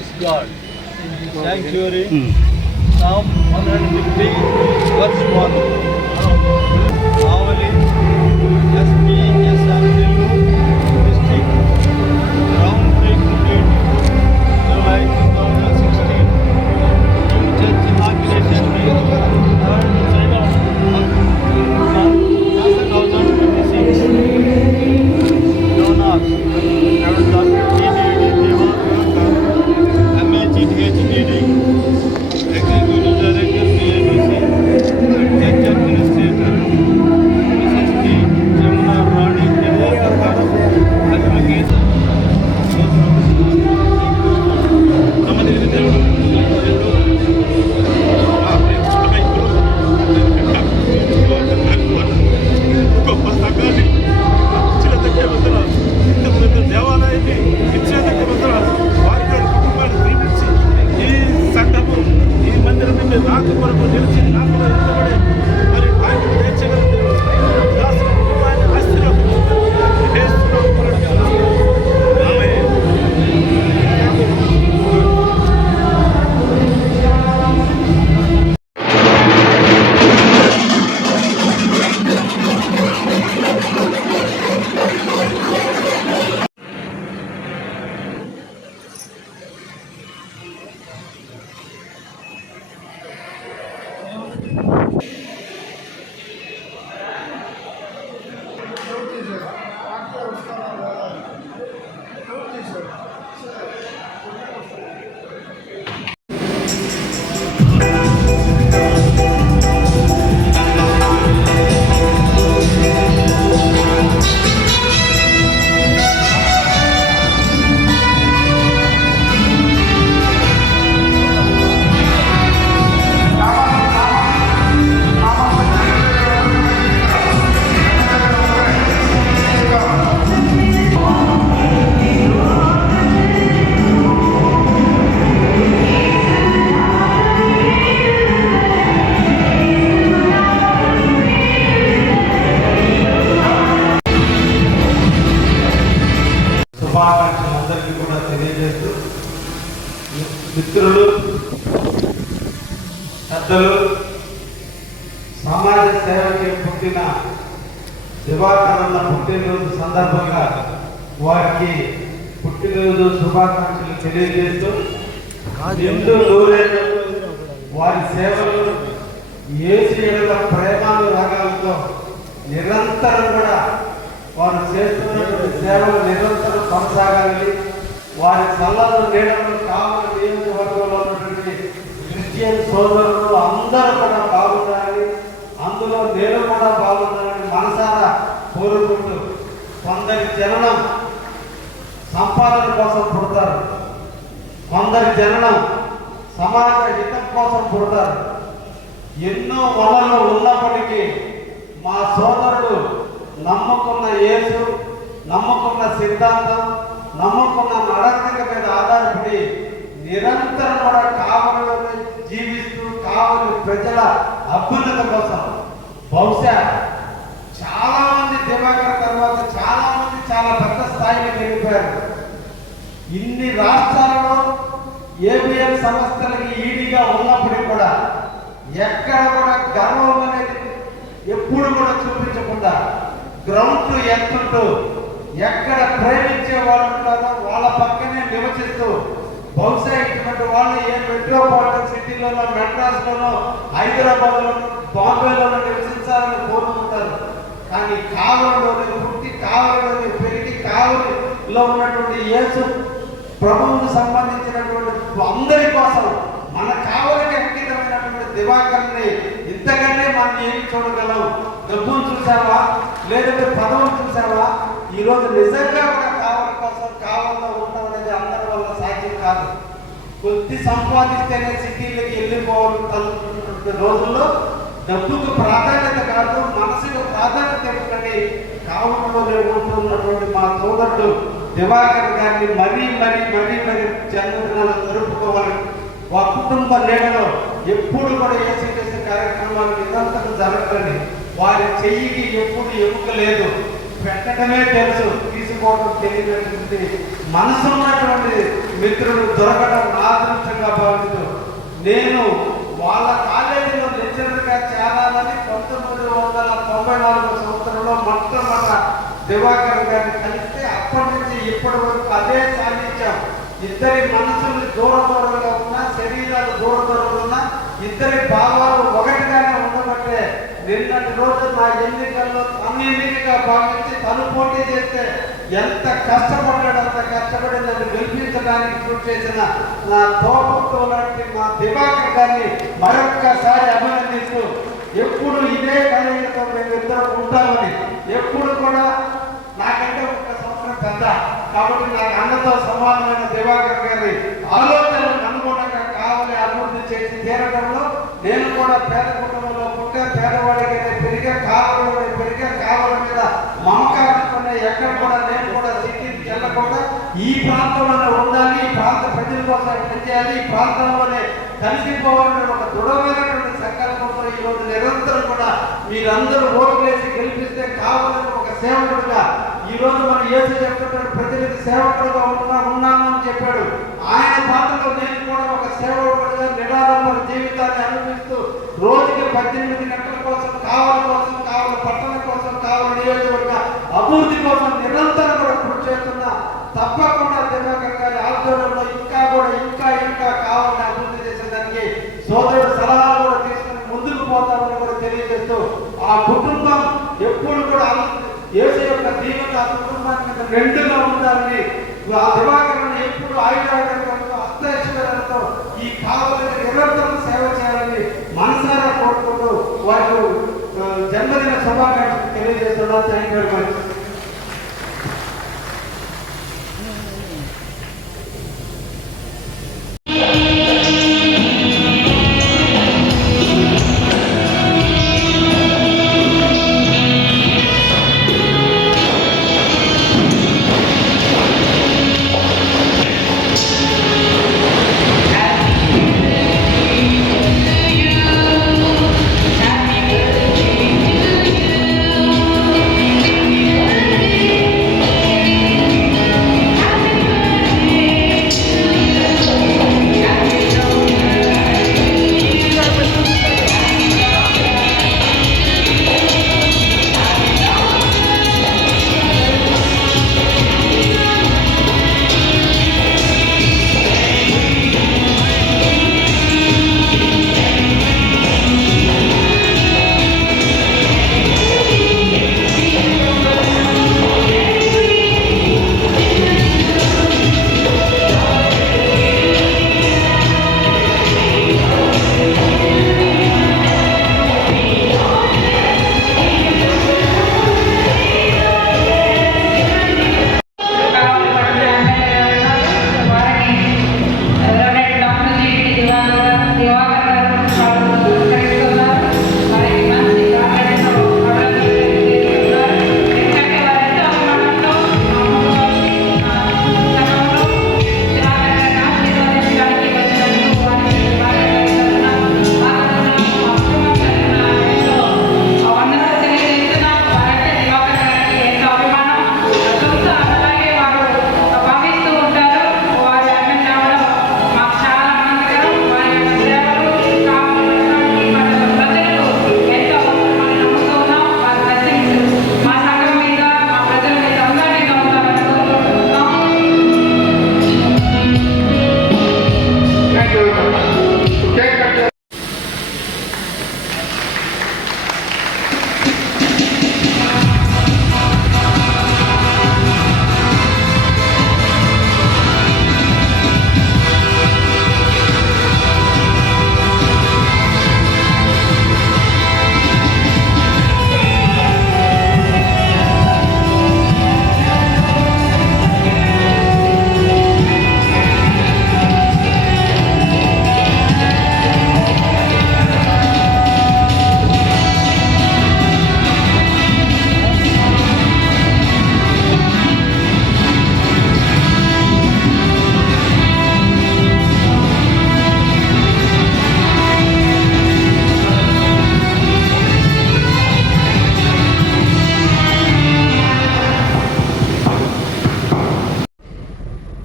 praise God. In the sanctuary, Psalm 150, verse 1. Avali, SPSMTU district, ground breaking July 2016. New church inauguration meeting, 3rd 2026. Donors, MAGHDD, Executive Director PABC, Church Administrator, Mrs. T. Jamuna Rani, Advocate, దేవాలయాన్ని ఇచ్చేందుకు వారి కుటుంబాన్ని దీవించి ఈ సంఘము ఈ మందిరం నుండి నాకు కొరకు నిలిచి నాకు ఎంతబడి మరి ఆయన తీర్చగలిగిన కుటుంబాన్ని ఆస్తిలో శుభాకాంక్షలందరికీ కూడా తెలియజేస్తూ మిత్రులు పెద్దలు సమాజ సేవకి పుట్టిన దివాకరణ పుట్టినరోజు సందర్భంగా వారికి పుట్టినరోజు శుభాకాంక్షలు తెలియజేస్తూ ఎంతో నూరేళ్ళు వారి సేవలు యేసు యొక్క ప్రేమాలు రాగాలతో నిరంతరం కూడా వారు చేస్తున్నటువంటి సేవలు నిరంతరం కొనసాగాలి. వారి సలహాలు నీడలు కావాలి. నియోజకవర్గంలో ఉన్నటువంటి క్రిస్టియన్ సోదరులు అందరూ కూడా బాగుండాలి. అందులో నేను కూడా బాగుండాలని మనసారా కోరుకుంటూ, కొందరి జననం సంపాదన కోసం పుడతారు, కొందరి జననం సమాజ హితం కోసం పుడతారు. ఎన్నో వనరులు ఉన్నప్పటికీ మా సోదరుడు నమ్ముకున్న యేసు, నమ్ముకున్న సిద్ధాంతం, నమ్ముకున్న నడక మీద ఆధారపడి నిరంతరం కూడా కావలిలో జీవిస్తూ కావలి ప్రజల అభ్యున్నత కోసం బహుశా చాలా మంది దివాకర్ తర్వాత చాలా మంది చాలా పెద్ద స్థాయికి వెళ్ళిపోయారు. ఇన్ని రాష్ట్రాలలో ఏబిఎల్ సంస్థలకి ఈడీగా ఉన్నప్పటికీ కూడా ఎక్కడ కూడా గర్వం అనేది ఎప్పుడు కూడా చూపించకుండా గ్రౌండ్ ఎంతుంటూ ఎక్కడ ప్రేమించే వాళ్ళు ఉంటారో వాళ్ళ పక్కనే నివసిస్తూ బహుశా ఇటువంటి వాళ్ళు ఏ మెట్రోపాలిటన్ సిటీలోనో, మెడ్రాస్లోనో, హైదరాబాద్లోనో, బాంబేలోనో నివసించాలని కోరుకుంటారు. కానీ కావలిలోనే పుట్టి, కావలిలోనే పెరిగి, కావలిలో ఉన్నటువంటి యేసు ప్రభువుకు సంబంధించినటువంటి అందరి కోసం మన కావలికి అంకితమైనటువంటి దివాకర్ని ఇంతకంటే మనం ఏమి చూడగలం? డబ్బును చూసావా, లేదంటే పదవులు చూసావా? ఈరోజు నిజంగా కూడా కావలి కోసం కావలిలో ఉండడం అనేది అందరి వల్ల సాధ్యం కాదు. కొద్ది సంపాదిస్తేనే సిటీలకి వెళ్ళిపోవాలనుకుంటున్న రోజుల్లో డబ్బుకు ప్రాధాన్యత కాదు, మనసుకు ప్రాధాన్యత ఇవ్వకండి. కావలిలోనే ఉంటున్నటువంటి మా సోదరుడు దివాకర్ గారిని మరీ జన్మదినాలు జరుపుకోవాలని ఆ కుటుంబ నేలలో ఎప్పుడు కూడా ఏసీ కార్యక్రమాలు నిరంతరం జరగాలని వారి చెయ్యికి ఎప్పుడు ఎముక లేదు, పెట్టడమే తెలుసు, తీసుకు కలిసిపోవడం తెలియనటువంటి మనసు ఉన్నటువంటి మిత్రులు దొరకడం నా అదృష్టంగా భావిస్తూ నేను వాళ్ళ కాలేజీలో లెక్చరర్గా చేరాలని 1994 సంవత్సరంలో మొట్టమొదట దివాకర్ గారిని కలిస్తే అప్పటి నుంచి ఇప్పటి వరకు అదే సాధించాం. ఇద్దరి మనసులు దూరంగా ఉన్నా, శరీరాలు దూరంగా ఉన్నా, ఇద్దరి భావాలు ఒకటిగానే ఉండబట్టే నిన్నటి రోజు నా ఎన్నికల్లో తన ఎన్నికగా భావించి తను పోటీ చేస్తే ఎంత కష్టపడ్డాడు, అంత కష్టపడి నన్ను గెలిపించడానికి కృషి చేసిన నా తోపుతో లాంటి మా దివాకర్ గారిని మరొక్కసారి అభినందిస్తూ ఎప్పుడు ఇదే కలయికతో మేము ఇద్దరం ఉంటామని, ఎప్పుడు కూడా నాకంటే ఒక సంవత్సరం పెద్ద కాబట్టి నాకు అన్నతో సమానమైన దివాకర్ గారి ఆలోచనలకు అనుగుణంగా కావాలి అభివృద్ధి చేసి తీరడంలో నేను కూడా పేద కుటుంబంలో పుట్టే పేదవాడికైనా పెరిగే కావలి మీద మమకారంతోనే ఎక్కడ కూడా నేను కూడా సిటీకి వెళ్ళకుండా ఈ ప్రాంతంలోనే ఉండాలి, ఈ ప్రాంత ప్రజల కోసం పనిచేయాలి, ఈ ప్రాంతంలోనే కలిసిపోవాలని ఒక దృఢమైనటువంటి సంకల్పంతో ఈరోజు నిరంతరం కూడా మీరందరూ ఓట్లు వేసి గెలిపిస్తే కావాలని ఒక సేవకుడుగా ఈరోజు మన యేసు చెప్తున్నాడు, ప్రతినిధి సేవకుడుగా ఉన్నాను అని చెప్పాడు. ఆయన పాత్రలో నేను కూడా ఒక సేవకుడుగా నిరాడంబర జీవితాన్ని అనుభవిస్తూ రోజుకి 18 గంటల కోసం కావాలి పట్టణం కోసం కావాలి నియోజకవర్గ అభివృద్ధి కోసం నిరంతరం కూడా కృషి చేస్తున్నా. తప్పకుండా దివాకర్ గారి ఆధ్వర్యంలో ఇంకా కావాలని అభివృద్ధి చేసేదానికి సోదరుడు సలహాలు కూడా తీసుకుని ముందుకు పోతామని కూడా తెలియజేస్తూ ఆ కుటుంబం ఎప్పుడు కూడా యేసు యొక్క దీవెన ఆ కుటుంబానికి రెండుగా ఉండాలని, ఆ దివాకరణ ఎప్పుడు ఆయుధాలతో అష్టైశ్వర్యాలతో ఈ కావాలని నిరంతరం సేవ చేయాలని మనసారా కోరుకుంటూ వారు జన్మదిన శుభాకాంక్షలు తెలియజేస్తున్నారు. Thank you very much. Happy birthday to you.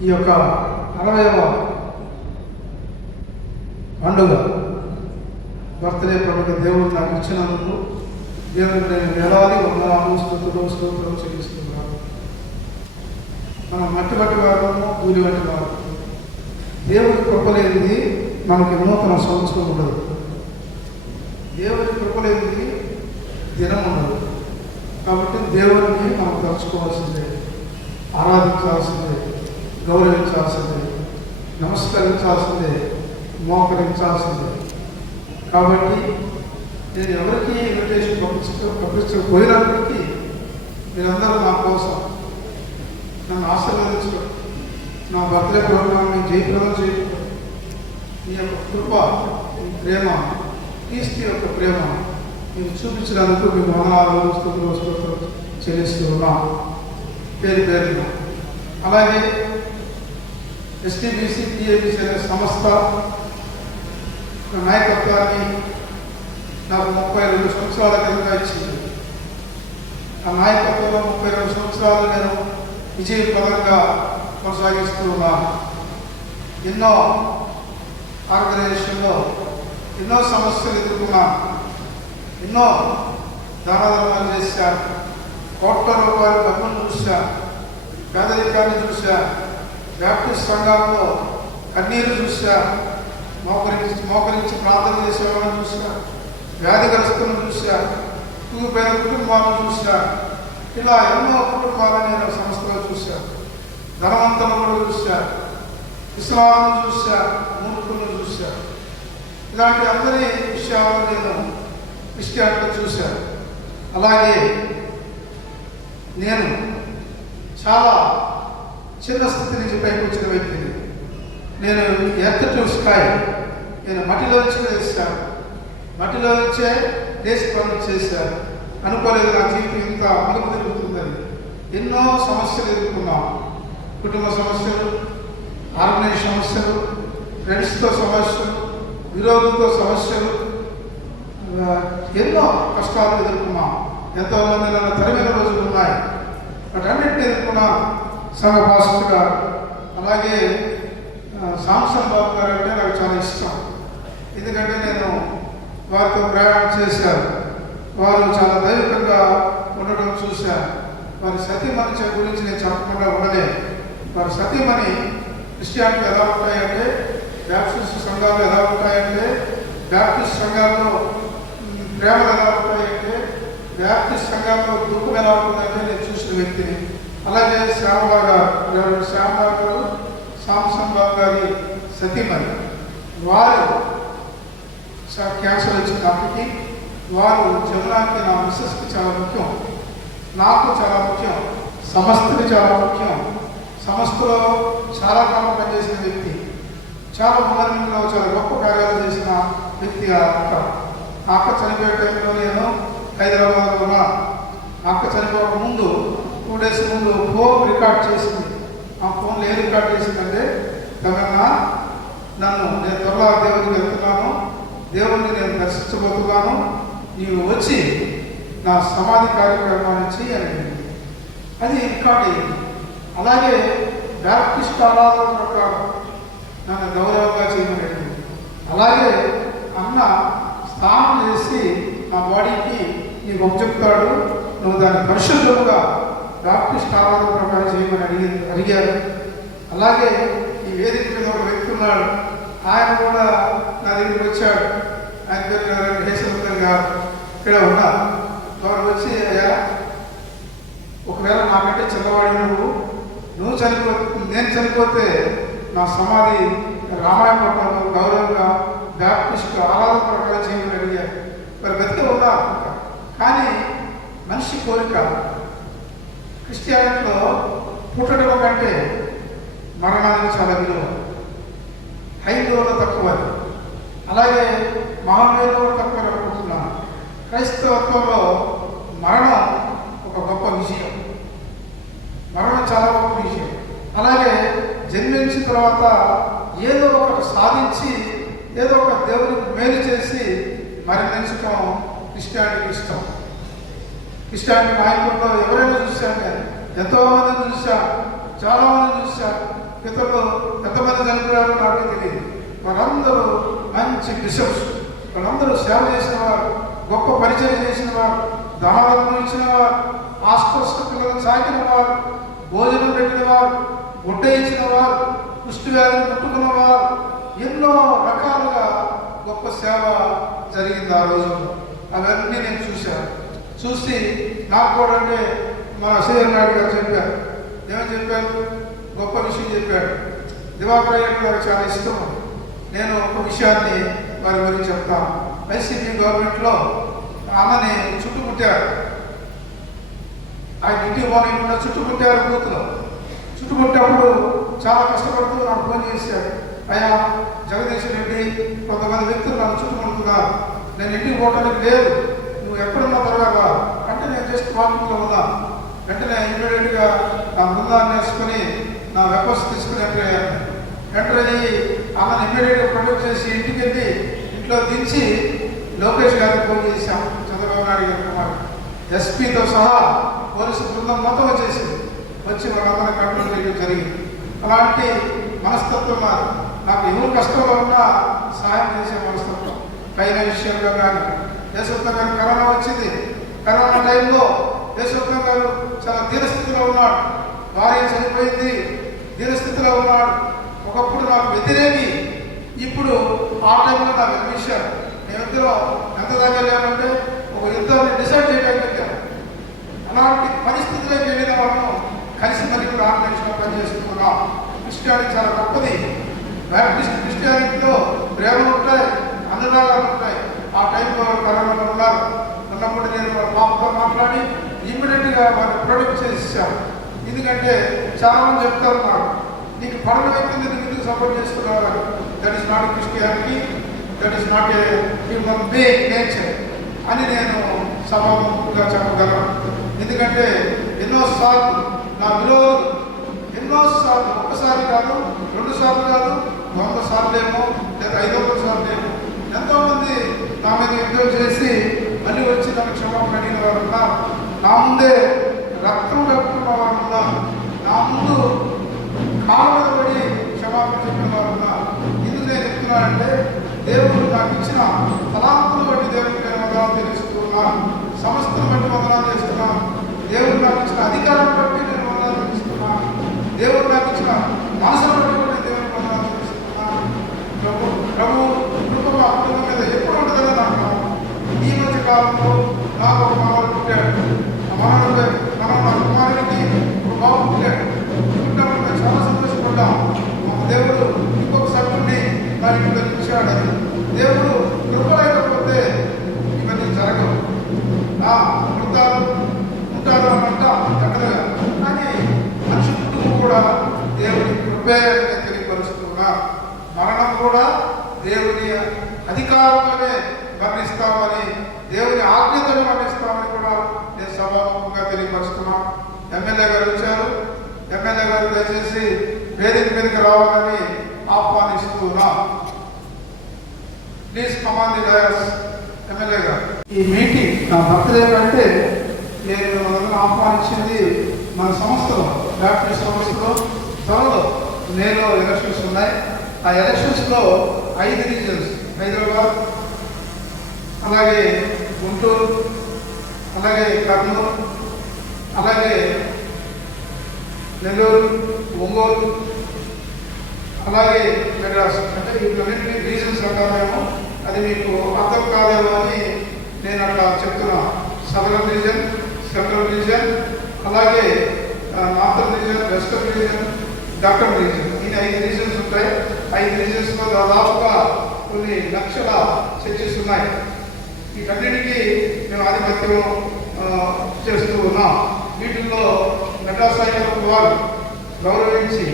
ఈ యొక్క 60వ పండుగ బర్త్డే పండుగ దేవుడు నాకు ఇచ్చినందుకు దేవుడికి నేను వేలాది వందనాలు స్తోత్రం చెల్లిస్తున్నాను. మనం మట్టి వంటి వారము, ధూళి వంటి వారు. దేవుడి కృప లేనిది మనకి నూతన సంవత్సరం ఉండదు. దేవుడి కృప లేనిది దినం ఉండదు. కాబట్టి దేవుడిని మనం తలుచుకోవాల్సిందే, ఆరాధించాల్సిందే, గౌరవించాల్సిందే, నమస్కరించాల్సిందే, మోకరించాల్సిందే. కాబట్టి నేను ఎవరికి ఇన్విటేషన్ పంపించకపోయినప్పటికీ మీరందరూ నా కోసం నన్ను ఆశీర్వదించడం, నా బర్త్డే ప్రోగ్రామ్ని జయప్రదం చేయడం, మీ యొక్క కృప, మీ ప్రేమ, క్రీస్తు యొక్క ప్రేమ మీరు చూపించడానికి మీ వందనాలు స్తోత్రం చెల్లిస్తూ ఉన్నాం పేరు పేరున. అలాగే ఎస్టీబీసీ టీఏబీసీ అనే సంస్థ నాయకత్వాన్ని నాకు 32 సంవత్సరాల కింద ఇచ్చింది. ఆ నాయకత్వంలో 32 సంవత్సరాలు నేను విజయప్రదంగా కొనసాగిస్తూ ఉన్నాను. ఎన్నో ఆర్గనైజేషన్లో ఎన్నో సమస్యలు ఎదుర్కొన్నాను, ఎన్నో దానాలు చేశాను, కోట్ల రూపాయల డబ్బులు చూశాను, పేదరికాన్ని చూశాను, బ్యాప్టిస్ట్ సంఘాల్లో కన్నీరు చూశాను, మోకరించి ప్రార్థన చేసేవాళ్ళని చూశాను, వ్యాధిగ్రస్తులను చూశాను, తూగిపోయిన కుటుంబాలను చూశాను. ఇలా ఎన్నో కుటుంబాలను నేను సంస్థలో చూశాను. ధనవంతులను కూడా చూశాను, విశ్వాలను చూశాను, మూర్ఖులను చూశాను. ఇలాంటి అందరి విషయాలను నేను క్రిస్టియానిటీ చూశాను. అలాగే నేను చాలా చిన్న స్థితి నుంచి పైకి వచ్చిన వ్యక్తిని. నేను ఎర్త్ టు స్కై, నేను మట్టిలో నుంచి వేసాను, మట్టిలో నుంచే దేశ పనులు చేశాను. అనుకోలేదు నా జీవితం ఇంత మలుపు తిరుగుతుందని. ఎన్నో సమస్యలు ఎదుర్కొన్నాం. కుటుంబ సమస్యలు, ఆర్గనైజ్ సమస్యలు, ఫ్రెండ్స్తో సమస్యలు, విరోధులతో సమస్యలు, ఎన్నో కష్టాలు ఎదుర్కొన్నాం. ఎంతోమంది నన్ను తరిమిన రోజులు ఉన్నాయి. వాటన్నిటిని ఎదుర్కొన్నాం. సంఘ పాస్టర్ గారు, అలాగే సాంసన్ బాబు గారు అంటే నాకు చాలా ఇష్టం. ఎందుకంటే నేను వారితో ప్రయాణం చేశాను. వారు చాలా దైవికంగా ఉండడం చూశాను. వారి సతీమణి గురించి నేను చెప్పకుండా ఉండలేదు. వారి సతీమణి క్రిస్టియానిటీ ఎలా ఉంటాయంటే, బ్యాప్టిస్ట్ సంఘాలు ఎలా ఉంటాయంటే, బ్యాప్టిస్ట్ సంఘాల్లో ప్రేమలు ఎలా ఉంటాయంటే, బ్యాప్టిస్ట్ సంఘాల్లో దుఃఖం ఎలా ఉంటుందంటే నేను చూసిన వ్యక్తిని. అలాగే శ్యామబాబు గారు, శ్యామబాబు గారు సాంసన్ బాబు గారి సతీమణి. వారు క్యాన్సర్ వచ్చినప్పటికీ వారు జమునాకి, నా మిస్సెస్కి చాలా ముఖ్యం, నాకు చాలా ముఖ్యం, సంస్థకి చాలా ముఖ్యం. సంస్థలో చాలా కాలం పనిచేసిన వ్యక్తి, చాలా మందిలో చాలా గొప్ప కార్యాలు చేసిన వ్యక్తి. ఆ అక్క చనిపోయే టైంలో నేను హైదరాబాద్లో ఉన్నా. అక్క చనిపోక ముందు 2 days ముందు ఫోన్ రికార్డ్ చేసింది. ఆ ఫోన్లో ఏం రికార్డ్ చేసిందంటే, తమన్నా నేను త్వరలో దేవుడికి వెళ్తున్నాను, దేవుడిని నేను దర్శించబోతున్నాను, నీవు వచ్చి నా సమాధి కార్యక్రమాన్ని చేయాలి. అది రికార్డ్ అయ్యింది. అలాగే బ్యాప్టిస్ట్ ఆరాధన ప్రకారం నన్ను గౌరవంగా చేయమని. అలాగే అన్న స్నానం చేసి నా బాడీకి నీకు చెప్తాడు, నువ్వు దాన్ని పరిశుద్ధంగా బ్యాప్టిస్ట్ ఆరాధన ప్రకారం చేయమని అడిగారు. అలాగే ఈ వేదిక మీద ఒక వ్యక్తి ఉన్నాడు, ఆయన కూడా నా దగ్గరికి వచ్చాడు. ఆయన పేరు హేసవంతర్ గారు, ఇక్కడ ఉన్నారు. వారు వచ్చి, అయ్యా ఒకవేళ నాకంటే చిన్నవాడి నువ్వు చనిపోతే, నేను చనిపోతే నా సమాధి రామాయపట్నంలో గౌరవంగా బ్యాప్టిస్ట్ ఆరాధన ప్రకారం చేయమని అడిగారు. మరి బతికే ఉన్నారు. కానీ మనిషి కోరిక క్రిస్టియానిటీలో పుట్టడం కంటే మరణానికి చాలా విలువ. హైందవులో తక్కువ, అలాగే మహామేరులో తక్కువ అనుకుంటున్నాను. క్రైస్తవత్వంలో మరణం ఒక గొప్ప విషయం, మరణం చాలా గొప్ప విషయం. అలాగే జన్మించిన తర్వాత ఏదో ఒకటి సాధించి, ఏదో ఒక దేవునికి మేలు చేసి మరణించడం క్రిస్టియానిటీకి ఇష్టం. క్రిస్టియానిటీ నాయకుల్లో ఎవరైనా చూశాను, నేను ఎంతోమందిని చూశాను. చాలామంది చూశాను. ఇతరులు ఎంతమంది చనిపోయారో నాకే తెలియదు. వారందరూ మంచి బిషప్స్, వాళ్ళందరూ సేవ చేసిన వారు, గొప్ప పరిచయం చేసిన వారు, దానాలను ఇచ్చిన వారు, ఆస్పృష్ట పిల్లలను సాగిన వారు, భోజనం పెట్టిన వారు, గుడ్డ ఇచ్చిన వారు, కుష్టి వ్యాధిని ముట్టుకున్న వారు, ఎన్నో రకాలుగా గొప్ప సేవ జరిగింది ఆ రోజుల్లో. అవన్నీ నేను చూశాను. చూసి నాకు కూడా అంటే మన శ్రీహరి నాయుడు గారు చెప్పారు. ఏమని చెప్పారు? గొప్ప విషయం చెప్పాడు. దివాకర్ గారికి నాకు చాలా ఇష్టం. నేను ఒక విషయాన్ని వారి గురించి చెప్తాను. వైసీపీ గవర్నమెంట్లో అన్నని చుట్టుముట్టారు. ఆయన ఇంటికి పోనీయకుండా చుట్టుముట్టారు. బూత్లో చుట్టుముట్టేప్పుడు చాలా కష్టపడుతూ నాకు ఫోన్ చేశాడు. అయ్యా, జగదీష్ రెడ్డి కొంతమంది వ్యక్తులు నన్ను చుట్టుముడుతున్నారు, నేను ఇంటికి పోవడానికి లేదు, నువ్వు ఎక్కడున్నా త్వరగా అంటే నేను జస్ట్ వాకింగ్లో ఉన్నాను. వెంటనే ఇమీడియట్గా నా బృందాన్ని వేసుకొని నా వెపన్స్ తీసుకుని ఎంటర్ అయ్యాను. ఎంటర్ అయ్యి అన్నని ఇమీడియట్గా ప్రొటెక్ట్ చేసి ఇంటికి వెళ్ళి ఇంట్లో దించి లోకేష్ గారికి ఫోన్ చేశాం. చంద్రబాబు నాయుడు గారి కుమారుడు ఎస్పీతో సహా పోలీసు బృందం మొత్తం వచ్చి వాళ్ళందరూ కంట్రోల్ చేయడం జరిగింది. అలాంటి మనస్తత్వం నాకు ఎవరు కష్టంలో ఉన్నా సహాయం చేసే మనస్తత్వం. పైన విషయంలో కానీ యశ్వంత్ గారు కరోనా వచ్చింది. కరోనా టైంలో యశ్వంత్ గారు చాలా దీనస్థితిలో ఉన్నాడు. భార్య చనిపోయింది, దీనస్థితిలో ఉన్నాడు. ఒకప్పుడు నాకు వ్యతిరేకి, ఇప్పుడు ఆ టైంలో నాకు వెలిపించారు. మేమిద్దరూ ఎంత దాకా లేమంటే ఒక యుద్ధాన్ని డిసైడ్ చేయడానికి. అలాంటి పరిస్థితుల్లోకి వెళ్ళిన వాళ్ళను కలిసి మరి కూడా ఆర్గనైజేషన్ పనిచేస్తున్నాం. క్రిస్టియానిటీ చాలా గొప్పది. క్రిస్టియానిటీలో ప్రేమలు ఉంటాయి, అందనాలు ఉంటాయి. ఆ టైంలో కరోనాలో ఉన్నప్పుడు నేను పాపతో మాట్లాడి ఇమ్మీడియట్గా వారిని ప్రొడక్ట్ చేసేసాను. ఎందుకంటే చాలామంది చెప్తారు నాకు, నీకు పడని వ్యక్తిని ఎందుకు సపోర్ట్ చేస్తున్నావు? That is not Christianity, that is not a human being nature అని నేను సభాముఖంగా చెప్పగలను. ఎందుకంటే ఎన్నోసార్లు నా విరోధులు ఎన్నోసార్లు, ఒక్కసారి కాదు, 2 సార్లు కాదు, 100 సార్లు ఏమో, లేదా 500 సార్లు ఏమో, ఎంతోమంది నా మీద యుద్ధం చేసి మళ్ళీ వచ్చి నన్ను క్షమాపణ అడిగిన వారు ఉన్నారు. నా ముందే రక్తం పెట్టుకున్న వారు ఉన్నారు. నా ముందు కాళ్ళ మీద పడి క్షమాపణ చెప్పిన వారు ఉన్నారు. ఎందుకు నేను చెప్తున్నానంటే, దేవుడు నాకు ఇచ్చిన తలాంతులు బట్టి దేవుడికి నేను వందనాలు తెలుస్తున్నాను. సంస్థను బట్టి వందనాలు చేస్తున్నాను. దేవుడు నాకు ఇచ్చిన అధికారం బట్టి నేను వందనాలు తెలుస్తున్నాను. దేవుడు నాకు ఇచ్చిన మనసును బట్టి కూడా దేవుడికి వందనాలు తెలుస్తున్నాను. ప్రభు కృప మా కుటుంబం మీద ఎప్పుడు ఉంటుందని నాకు ఈ మధ్య కాలంలో నాకు ఒక మనవడు పుట్టాడు. నా కుమారుడికి ఒక బాబు పుట్టాడు. పుట్టినప్పుడు మేము చాలా సంతోషపడ్డాం. మా దేవుడు ఇంకొక సభ్యుడిని నా ఇంట్లో ఇచ్చాడు. దేవుడు కృప లేకపోతే ఇవన్నీ జరగవు. నా వృద్ధాలు ఉంటారు అంట దగ్గరగా, కానీ మనిషి కుటుంబం కూడా దేవుడి కృపే తెలియపరుస్తున్నా. మరణం కూడా దేవుని అధికారంలోనే వర్ణిస్తామని, దేవుని ఆజ్ఞతను వర్ణిస్తామని కూడా నేను సభాముఖంగా తెలియపరుస్తున్నాను. ఎమ్మెల్యే గారు వచ్చారు. ఎమ్మెల్యే గారు దయచేసి వేదిక మీదకి రావాలని ఆహ్వానిస్తున్నా. Please command the dais. MLA గారు, ఈ మీటింగ్ నా బర్త్డే కంటే నేను ఆహ్వానించింది మన సంస్థలో, బ్యాప్టిస్ట్ సంస్థలో త్వరలో నేలో ఎలక్షన్స్ ఉన్నాయి. ఆ ఎలక్షన్స్లో 5 రీజన్స్, హైదరాబాద్, అలాగే గుంటూరు, అలాగే కర్నూలు, అలాగే నెల్లూరు, ఒంగోలు, అలాగే మెడ్రాస్. అంటే ఇవన్నీ రీజన్స్ అంటారేమో, అది మీకు అర్థం కాదేమో అని నేను అట్లా చెప్తున్నా. సదరన్ రీజన్, సెంట్రల్ రీజన్, అలాగే northern reason, western reason, Deccan reason. ఈ 5 రీజన్స్ ఉంటాయి. 5 రీజన్స్లో దాదాపుగా కొన్ని లక్షల చర్చెస్ ఉన్నాయి. వీటన్నిటికీ మేము ఆధిపత్యం చేస్తూ ఉన్నాం. వీటిల్లో మెడ్రాస్ హైకోర్టు వారు గౌరవించి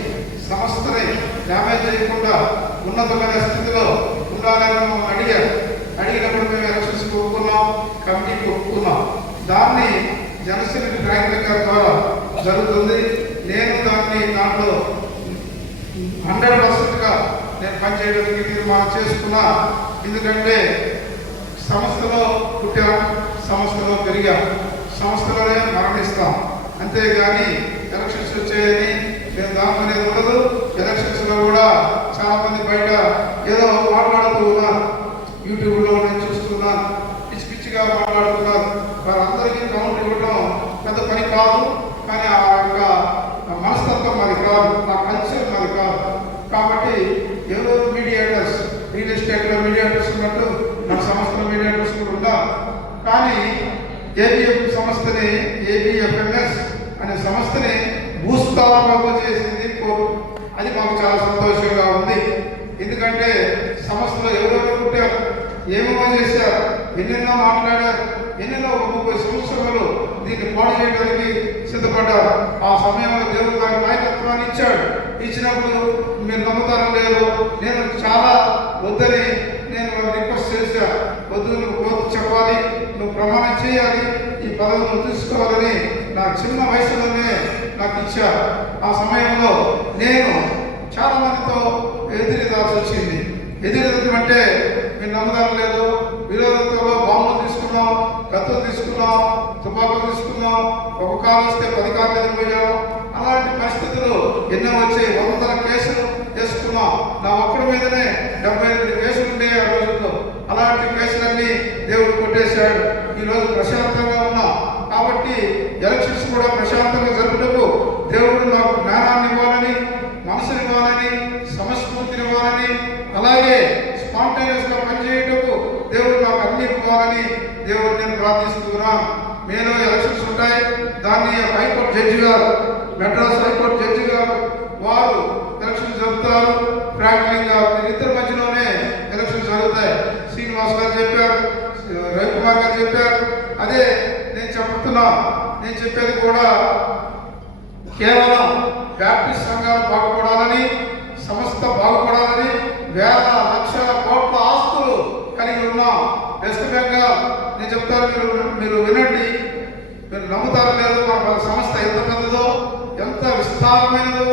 సంస్థని డ్యామేజ్ చేయకుండా ఉన్నతమైన స్థితిలో ఉండాలని మమ్మల్ని అడిగినప్పుడు మేము ఎలక్షన్స్కి ఒప్పుకున్నాం, కమిటీకి ఒప్పుకున్నాం. దాన్ని జనసేన డ్రాయింగ్ రికార్డ్ ద్వారా జరుగుతుంది. నేను దాంట్లో 100%గా నేను పనిచేయడానికి తీర్మానం చేసుకున్నా. ఎందుకంటే సంస్థలో పుట్టాం, సంస్థలో పెరిగాం, సంస్థలోనే మరణిస్తాం. అంతేగాని ఎలక్షన్స్ వచ్చాయని నేను దానిపనేది ఉండదు. ఎలక్షన్స్లో కూడా చాలామంది బయట ఏదో మాట్లాడుతూ ఉన్నారు, యూట్యూబ్లో నేను చూస్తున్నాను, పిచ్చి పిచ్చిగా మాట్లాడుతున్నారు. వారందరికీ కౌంట్ ఇవ్వడం పెద్ద పని కాదు, కానీ ఆ యొక్క మనస్తత్వం అది కాదు, ఆ కల్చర్ అది కాదు. కాబట్టి ఎవరో మీడియేటర్స్, రియల్ ఎస్టేట్లో మీడియేటర్స్ ఉన్నట్టు మన సంస్థలో మీడియేటర్స్ కూడా ఉండాలి. కానీ ఏబిఎఫ్ సంస్థని, ఏబిఎఫ్ఎంఎస్ అనే సంస్థని భూస్థాపన చేసింది కోర్టు. అది మాకు చాలా సంతోషంగా ఉంది. ఎందుకంటే సంస్థలో ఎవరెవరు పుట్టారు, ఏమేమో చేశారు, ఎన్నెన్నో మాట్లాడారు, ఎన్నెన్నో 30 సంవత్సరాలు దీన్ని పాడు చేయడానికి సిద్ధపడ్డారు. ఆ సమయంలో దేవుడు నాకు నాయకత్వాన్ని ఇచ్చాడు. ఇచ్చినప్పుడు మీరు నమ్ముతారో లేదో, నేను చాలా వద్దని నేను రిక్వెస్ట్ చేశాను. వద్దు, నువ్వు కోర్టు చెప్పాలి, నువ్వు ప్రమాణం చేయాలి, ఈ పదవి నువ్వు తీసుకోవాలని నా చిన్న వయసులోనే నాకు ఇచ్చారు. ఆ సమయంలో నేను చాలా మందితో ఎదురెదాల్సి వచ్చింది. ఎదురెదమంటే మీరు నమ్మదాం లేదు, విరోధంతో బాంబులు తీసుకున్నాం, కత్తులు తీసుకున్నాం, తుపాకులు తీసుకున్నాం, ఒక కారు వస్తే 10 కార్లు ఎదిరిపోయాం. అలాంటి పరిస్థితులు ఎన్నో వచ్చాయి. 100 కేసులు చేసుకున్నాం. నా ఒక్కడి మీదనే 78 కేసులు ఉండే ఆ రోజుల్లో. అలాంటి కేసులన్నీ దేవుడు కొట్టేశాడు. ఈరోజు ప్రశాంతంగా ఉన్నాం. కాబట్టి ఎలక్షన్స్ కూడా ప్రశాంతంగా జరుపుటకు దేవుడు నాకు జ్ఞానాన్ని ఇవ్వాలని, మనసుని ఇవ్వాలని, సమస్ఫూర్తిని ఇవ్వాలని, అలాగే స్పాంటేనియస్గా పనిచేయటకు దేవుడు నాకు అన్ని ఇవ్వాలని దేవుడు నేను ప్రార్థిస్తున్నాను. మేలో ఎలక్షన్స్ ఉంటాయి. దాన్ని హైకోర్టు జడ్జి గారు, మెడ్రాస్ హైకోర్టు జడ్జి గారు వారు ఎలక్షన్స్ జరుపుతారు. ఫ్రాంక్లిన్ గారు, వీరిద్దరి మధ్యలోనే ఎలక్షన్స్ జరుగుతాయి. శ్రీనివాస్ గారు చెప్పారు, రవికుమార్ గారు చెప్పారు. అదే నేను చెప్తున్నా. నేను చెప్పేది కూడా కేవలం బ్యాప్టిస్ట్ సంఘాలు బాగుపడాలని, సంస్థ బాగుపడాలని, వేల లక్షల కోట్ల ఆస్తులు కలిగి ఉన్నాం. వెస్ట్ బెంగాల్, నేను చెప్తాను, మీరు వినండి, మీరు నమ్ముతారు లేదు. మన సంస్థ ఎంత పెద్దదో, ఎంత విస్తారమైనదో,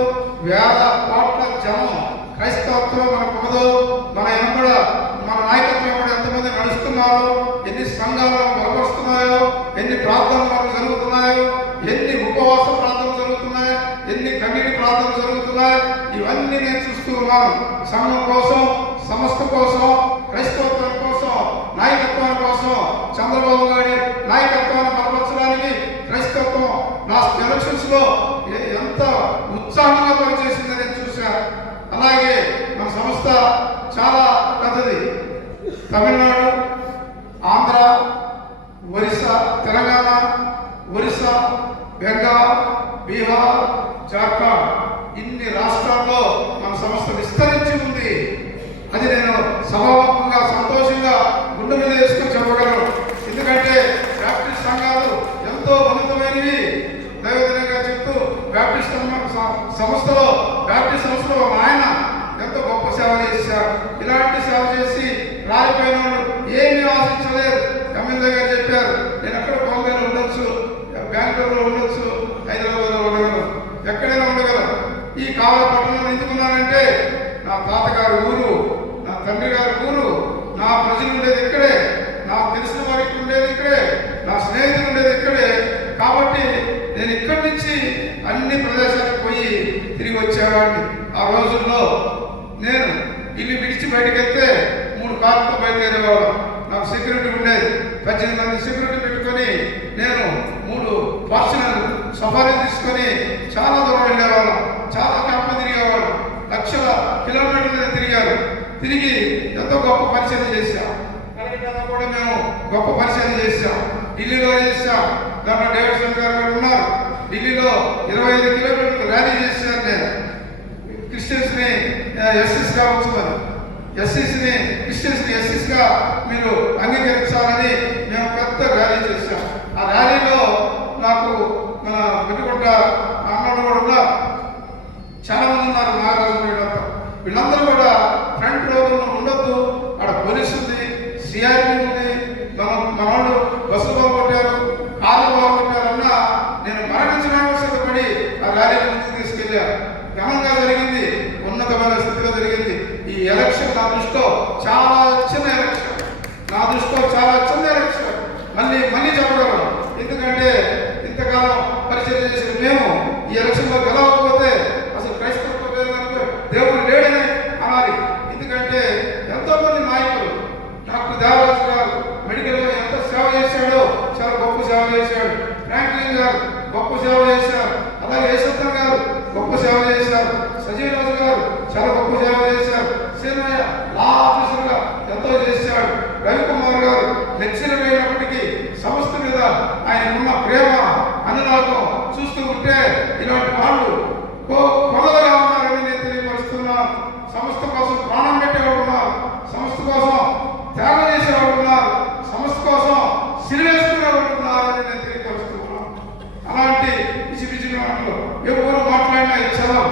వేల కోట్ల జనం క్రైస్తవత్వం మనకు ఉన్నదో, మన వెంబడ మన నాయకత్వం కూడా ఎంతమంది నడుస్తున్నారో, ఎన్ని సంఘాలు బలపరుస్తున్నాయో, ఎన్ని ప్రార్థనలు మనకు జరుగుతున్నాయో, ఎన్ని ఉపవాస ప్రార్థనలు జరుగుతున్నాయి, ఎన్ని కన్నీటి ప్రార్థనలు జరుగుతున్నాయి, ఇవన్నీ నేను చూస్తూ ఉన్నాను. సంఘం కోసం, సంస్థ కోసం, క్రైస్తవత్వం కోసం, నాయకత్వం కోసం, చంద్రబాబు గారి నాయకత్వాన్ని బలపరచడానికి క్రైస్తవత్వం లాస్ట్ ఎలక్షన్స్ లో ఎంత ఉత్సాహంగా పనిచేసిందని నేను చూశాను. అలాగే మన సంస్థ చాలా పెద్దది. తమిళనాడు, ఆంధ్ర, ఒరిస్సా, తెలంగాణ, ఒరిస్సా, బెంగాల్, బీహార్, జార్ఖండ్, ఇన్ని రాష్ట్రాల్లో మన సంస్థ విస్తరించి ఉంది. అది నేను సభాముఖంగా సంతోషంగా గుండె మీద వేసుకొని చెప్పగలను. ఎందుకంటే బ్యాప్టిస్ట్ సంఘాలు ఎంతో ఉన్నతమైనవి. దైవజనంగా చెప్తూ బ్యాప్టిస్ట్ సంస్థలో ఆయన ఎంతో గొప్ప సేవ చేశారు. ఇలాంటి సేవ చేసి రాలిపోయిన వాళ్ళు ఏమీ ఆశించలేదు. ఎమ్మెల్యే గారు చెప్పారు, నేను ఎక్కడ బాంబేలో ఉండొచ్చు, బెంగళూరులో ఉండొచ్చు, హైదరాబాద్లో ఉండగలను, ఎక్కడైనా ఉండగలను. ఈ కావల పట్టణంలో ఎందుకున్నానంటే నా తాతగారి ఊరు, నా తండ్రి గారి ఊరు, నా ప్రజలు ఉండేది ఇక్కడే, నాకు తెలిసిన వారికి ఉండేది ఇక్కడే, నా స్నేహితులు ఉండేది ఇక్కడే. కాబట్టి నేను ఇక్కడి నుంచి అన్ని ప్రదేశాలకు పోయి తిరిగి వచ్చేవాడిని. ఆ రోజుల్లో నేను ఇల్లు విడిచి బయటకు వెళ్తే 3 కార్లతో బయలుదేరేవాడు. నాకు సెక్యూరిటీ ఉండేది. 18 మంది సెక్యూరిటీ పెట్టుకొని నేను 3 ఫార్చునర్ సఫారీ తీసుకొని చాలా దూరం వెళ్ళేవాళ్ళం. చాలా క్యాంపులు తిరిగేవాడు. లక్షల కిలోమీటర్లు తిరిగారు. తిరిగి ఎంతో గొప్ప పరిచయం చేశాం. కలకత్తాలో కూడా మేము గొప్ప పరిచయం చేశాం. ఢిల్లీలో చేశాం. దాంట్లో డేవిడ్సన్ గారు ఉన్నారు. ఢిల్లీలో 25 కిలోమీటర్లు ర్యాలీ చేశాను నేను. క్రిస్టియన్స్ని ఎస్సీస్గా ఉంచుతాను, ఎస్సీస్ని క్రిస్టియన్స్ని ఎస్సీస్గా మీరు అంగీకరించాలని మేము పెద్ద ర్యాలీ చేశాం. ఆ ర్యాలీలో నాకు మన పెట్టుకుంట అన్నలు కూడా ఉన్నారు. చాలా మంది ఉన్నారు. నాగరాజు వీళ్ళందరూ కూడా ఫ్రంట్ రోడ్లో ఉండొద్దు, అక్కడ పోలీసు ఉంది, సిఆర్పీ ఉంది, మన వాళ్ళు బస్సు బాగుంటారు, కార్లు బాగుంటారన్నా నేను మరణించడానికి సిద్ధపడి ఆ ర్యాలీ ముందుకు తీసుకెళ్ళాను. ఘనంగా జరిగింది, ఉన్నతమైన స్థితిలో జరిగింది. ఈ ఎలక్షన్ నా దృష్టిలో చాలా చిన్న ఎలక్షన్, నా దృష్టిలో చాలా చిన్న ఎలక్షన్. మళ్ళీ చెప్పగలను. ఎందుకంటే ఇంతకాలం పరిచయం చేసిన మేము ఈ ఎలక్షన్లో గెలవకపోతే చాలా గొప్ప సేవ చేశారు. సీనయ్య లా ఆఫీసర్గా ఎంతో చేశాడు. రవికుమార్ గారు లెక్చరర్ అయినప్పటికీ సంస్థ మీద ఆయనకున్న ప్రేమ అనురాగం చూస్తూ ఉంటే ఇలాంటి వాళ్ళు కొలలుగా ఉన్నారని నేను తెలియపరుస్తున్నాను. సంస్థ కోసం ప్రాణం పెట్టేవాడు ఉన్నారు, సంస్థ కోసం త్యాగం చేసేవాడు ఉన్నారు, సంస్థ కోసం సిరివేసుకునేవాడు ఉన్నారని నేను తెలియపరుస్తున్నాను. అలాంటి పిచ్చి పిచ్చి మాటలు ఎవరు మాట్లాడినా ఇచ్చాం.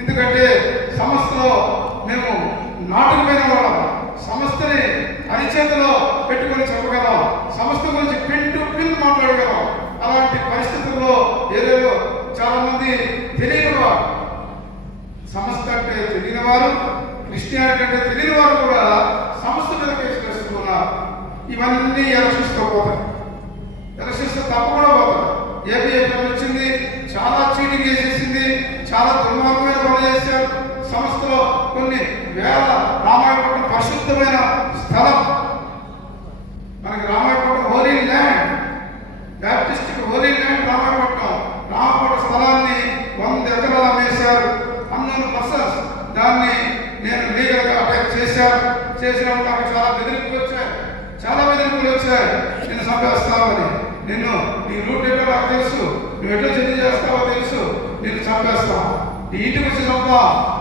ఎందుకంటే సంస్థలో మేము నాటుకుపోయిన వాళ్ళం, సంస్థని అరిచేతిలో పెట్టుకొని చెప్పగలం, సంస్థ గురించి పిన్ టు పిన్ మాట్లాడగలం. అలాంటి పరిస్థితుల్లో ఏదో చాలా మంది తెలియని వారు, సంస్థ అంటే తెలియని వారు, క్రిస్టియానిటీ అంటే తెలియని వారు కూడా సంస్థ మీద కేసు వేస్తున్నారు. ఇవన్నీ ఎలక్షన్స్తో పోతాయి, ఎలక్షన్స్ తప్పకుండా పోతాయి. ఏపీఎఫ్ఎం వచ్చింది, చాలా చీటింగ్ చేసేసింది, చాలా దుర్మార్గమైన పనులు చేశారు. సంస్థలో కొన్ని వేల రామాయపట్నం పరిశుద్ధమైన స్థలం, మనకి Ramayapatnam Holi land, Baptist Holi land Ramayapatnam. Ramayapatnam స్థలాన్ని 100 ఎకరాలు అమ్మేశారు. అన్నోన్ పర్సన్స్ దాన్ని నేను లీగల్గా అటాక్ చేసినప్పుడు నాకు చాలా బెదిరింపులు వచ్చాయి, చాలా బెదిరింపులు వచ్చాయి. నేను చంపేస్తామని, నిన్ను నీ రూట్ ఏంటో నాకు తెలుసు, నువ్వు ఎట్లా చెల్లి చేస్తావో తెలుసు, నేను చంపేస్తావు, నీ ఇంటికి వచ్చి చంపా,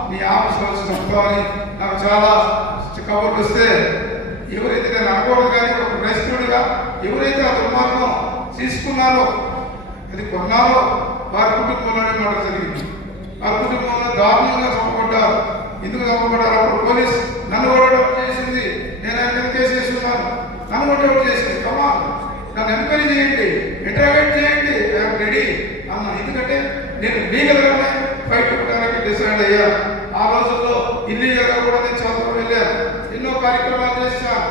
నీ ఆఫీస్లో వచ్చి చంపాలని నాకు చాలా కబుర్లు వస్తే, ఎవరైతే నేను అనుకోవడం కానీ ఒక క్రైస్తవుడిగా ఎవరైతే ఆ దుర్మార్గం తీసుకున్నారో, అది కొన్నారో వారి కుటుంబంలోనే మాట జరిగింది. ఆ కుటుంబంలో దారుణంగా చంపబడ్డారు. ఎందుకు చంపబడ్డారు? అప్పుడు పోలీస్ నన్ను కొట్టడం చేసింది, నేను ఆయన మీద కేసు వేస్తున్నాను, నన్ను కొట్టడం చేసింది. కమా నన్ను ఎంక్వైరీ చేయండి, ఇంటర్వ్యూట్ చేయండి, ఐఎమ్ రెడీ అన్న. ఎందుకంటే నేను లీగల్గానే ఫైట్ పెట్టడానికి డిసైడ్ అయ్యా. ఆ రోజుల్లో ఇల్లీగల్గా కూడా నేను చదువు వెళ్ళాను, ఎన్నో కార్యక్రమాలు చేశాను.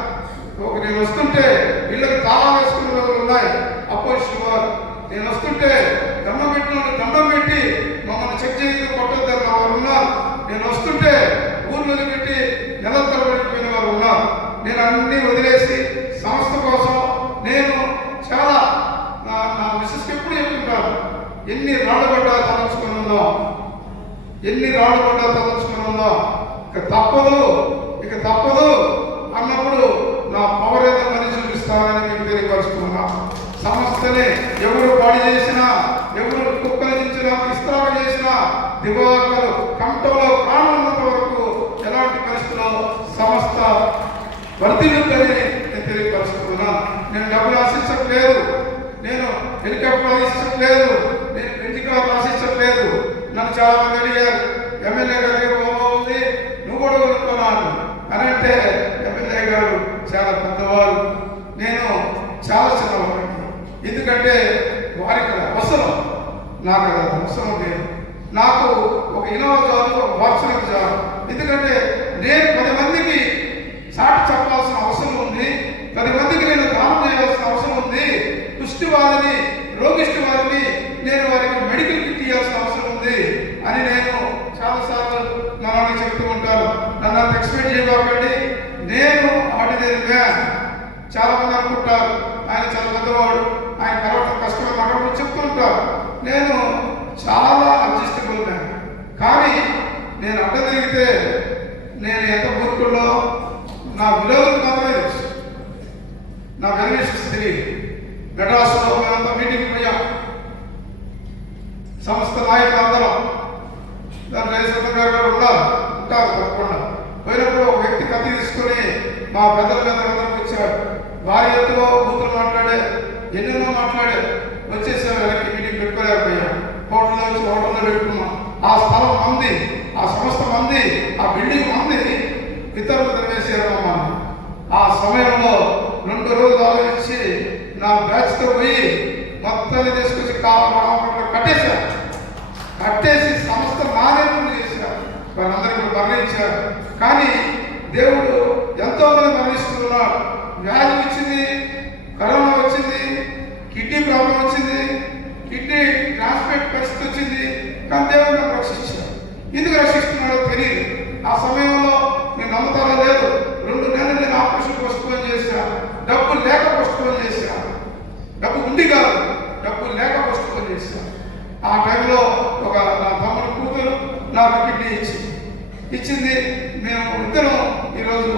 నేను వస్తుంటే వీళ్ళకి తాళా వేసుకునే రోజులు ఉన్నాయి. అపోజిషన్ వారు నేను వస్తుంటే దండం పెట్టి మమ్మల్ని చెక్ చేయడం కొట్టొద్దని వారు ఉన్నారు. నేను వస్తుంటే ఊర్లో పెట్టి నెలల తరబడిపోయిన వారు ఉన్నారు. నేను అన్ని వదిలేసి సంస్థ కోసం నేను చాలా నా మిస్సెస్కి ఎప్పుడు చెప్తుంటాను, ఎన్ని రాళ్ళు పడ్డా తలంచుకొని ఉందాం, ఎన్ని రాళ్ళు పడ్డా తలంచుకొని ఉందాం, ఇక తప్పదు అన్నప్పుడు నా పవర్ ఏదో మని చూపిస్తానని మీకు తెలియపరుస్తున్నా. సంస్థని ఎవరు పాడి చేసినా, ఎవరు కుక్కలించినా, విస్తరణ చేసినా, దివాకలు కంటంలో ప్రాణం ఉన్నంత వరకు ఎలాంటి పరిస్థితుల్లో సంస్థ వర్ధిల్లుతుందని నేను తెలియపరుస్తున్నాను. నేను డబ్బులు ఆశించట్లేదు, నేను హెలికాప్టర్ ఆశించట్లేదు, నేను వెంటికాలు ఆశించట్లేదు. నన్ను చాలా మంది అడిగారు, ఎమ్మెల్యే గారికి బాగుంది నువ్వు కూడా కొనుక్కున్నాను అని అంటే, ఎమ్మెల్యే గారు చాలా పెద్దవారు, నేను చాలా చిన్నవాడిని. ఎందుకంటే వారికి అవసరం, నాకు అవసరం లేదు. నాకు ఒక ఇన్నోవా జాబ్, ఒక వాట్సాప్ జాబ్. ఎందుకంటే నేను 10 మందికి సాటి చెప్పాల్సిన అవసరం ఉంది, 10 మందికి నేను దానం చేయాల్సిన అవసరం ఉంది. కుష్టివాదిని, రోగిష్టివాదిని నేను వారికి మెడికల్ కిట్ ఇవ్వాల్సిన అవసరం ఉంది అని నేను చాలాసార్లు మనల్ని చెప్తూ ఉంటాను. నన్ను అంత ఎక్స్పెక్ట్ చేయకండి, నేను ఆర్డినరీ మ్యాన్. చాలా మంది అనుకుంటారు ఆయన చాలా పెద్దవాడు, ఆయన కలవటం కష్టమైన అక్కడ చెప్తూ ఉంటారు. నేను చాలా అడ్జస్టబుల్ మ్యాన్. కానీ నేను అడ్డ తిరిగితే నేను ఎంత మూర్ఖుల్లో నా విలువలకు మాత్రమే తెలుసు, నా వెల్విషన్స్ తెలియదు. మెడ్రాస్లో మేమంతా మీటింగ్ పోయాం, సంస్థ నాయకులు అందరం, దాని రైతులు గారు ఉంటారు తప్పకుండా. పోయినప్పుడు ఒక వ్యక్తి కత్తి తీసుకొని మా పెద్దల మీద అందరం వచ్చాడు. భారీ ఎత్తులో బూతులు మాట్లాడే, ఎన్నెన్నో మాట్లాడే వచ్చేసారు. వెనక్కి మీటింగ్ పెట్టుకోలేకపోయాం. హోటల్లో వచ్చి హోటల్లో పెట్టుకున్నాం. ఆ స్థలం మంది, ఆ సంస్థ మంది, ఆ బిల్డింగ్ మంది ఇతరులు తెలివేసారు మమ్మల్ని. ఆ సమయంలో 2 రోజులు ఆలోచించి నా బ్యాచ్తో పోయి మొత్తాన్ని తీసుకొచ్చి కట్టేసి సంస్థ నాణ్యతలు చేశారు. వాళ్ళందరికీ మరణించారు. కానీ దేవుడు ఎంతో మంది మరణిస్తున్నాడు. వ్యాధి వచ్చింది, కరోనా వచ్చింది, కిడ్నీ ప్రాబ్లం వచ్చింది, కిడ్నీ ట్రాన్స్ప్లాంట్ పరిస్థితి వచ్చింది. కానీ దేవుడు నన్ను రక్షించాడు. ఎందుకు రక్షిస్తున్నాడో తెలియదు. ఆ సమయంలో నేను నమ్ముతానో లేదు, 2 నెలలు నేను ఆపరేషన్ పోస్ట్పోన్ చేశాను. డబ్బు లేక పోస్ట్పోన్ చేశాను. డబ్బు ఉండి కాదు, డబ్బు లేక పోస్ట్పోన్ చేశాను. ఆ టైంలో ఒక నా తమ్ముడు కూతురు నాకు కిడ్నీ ఇచ్చింది. ఇచ్చింది. మేము ఇద్దరం ఈరోజు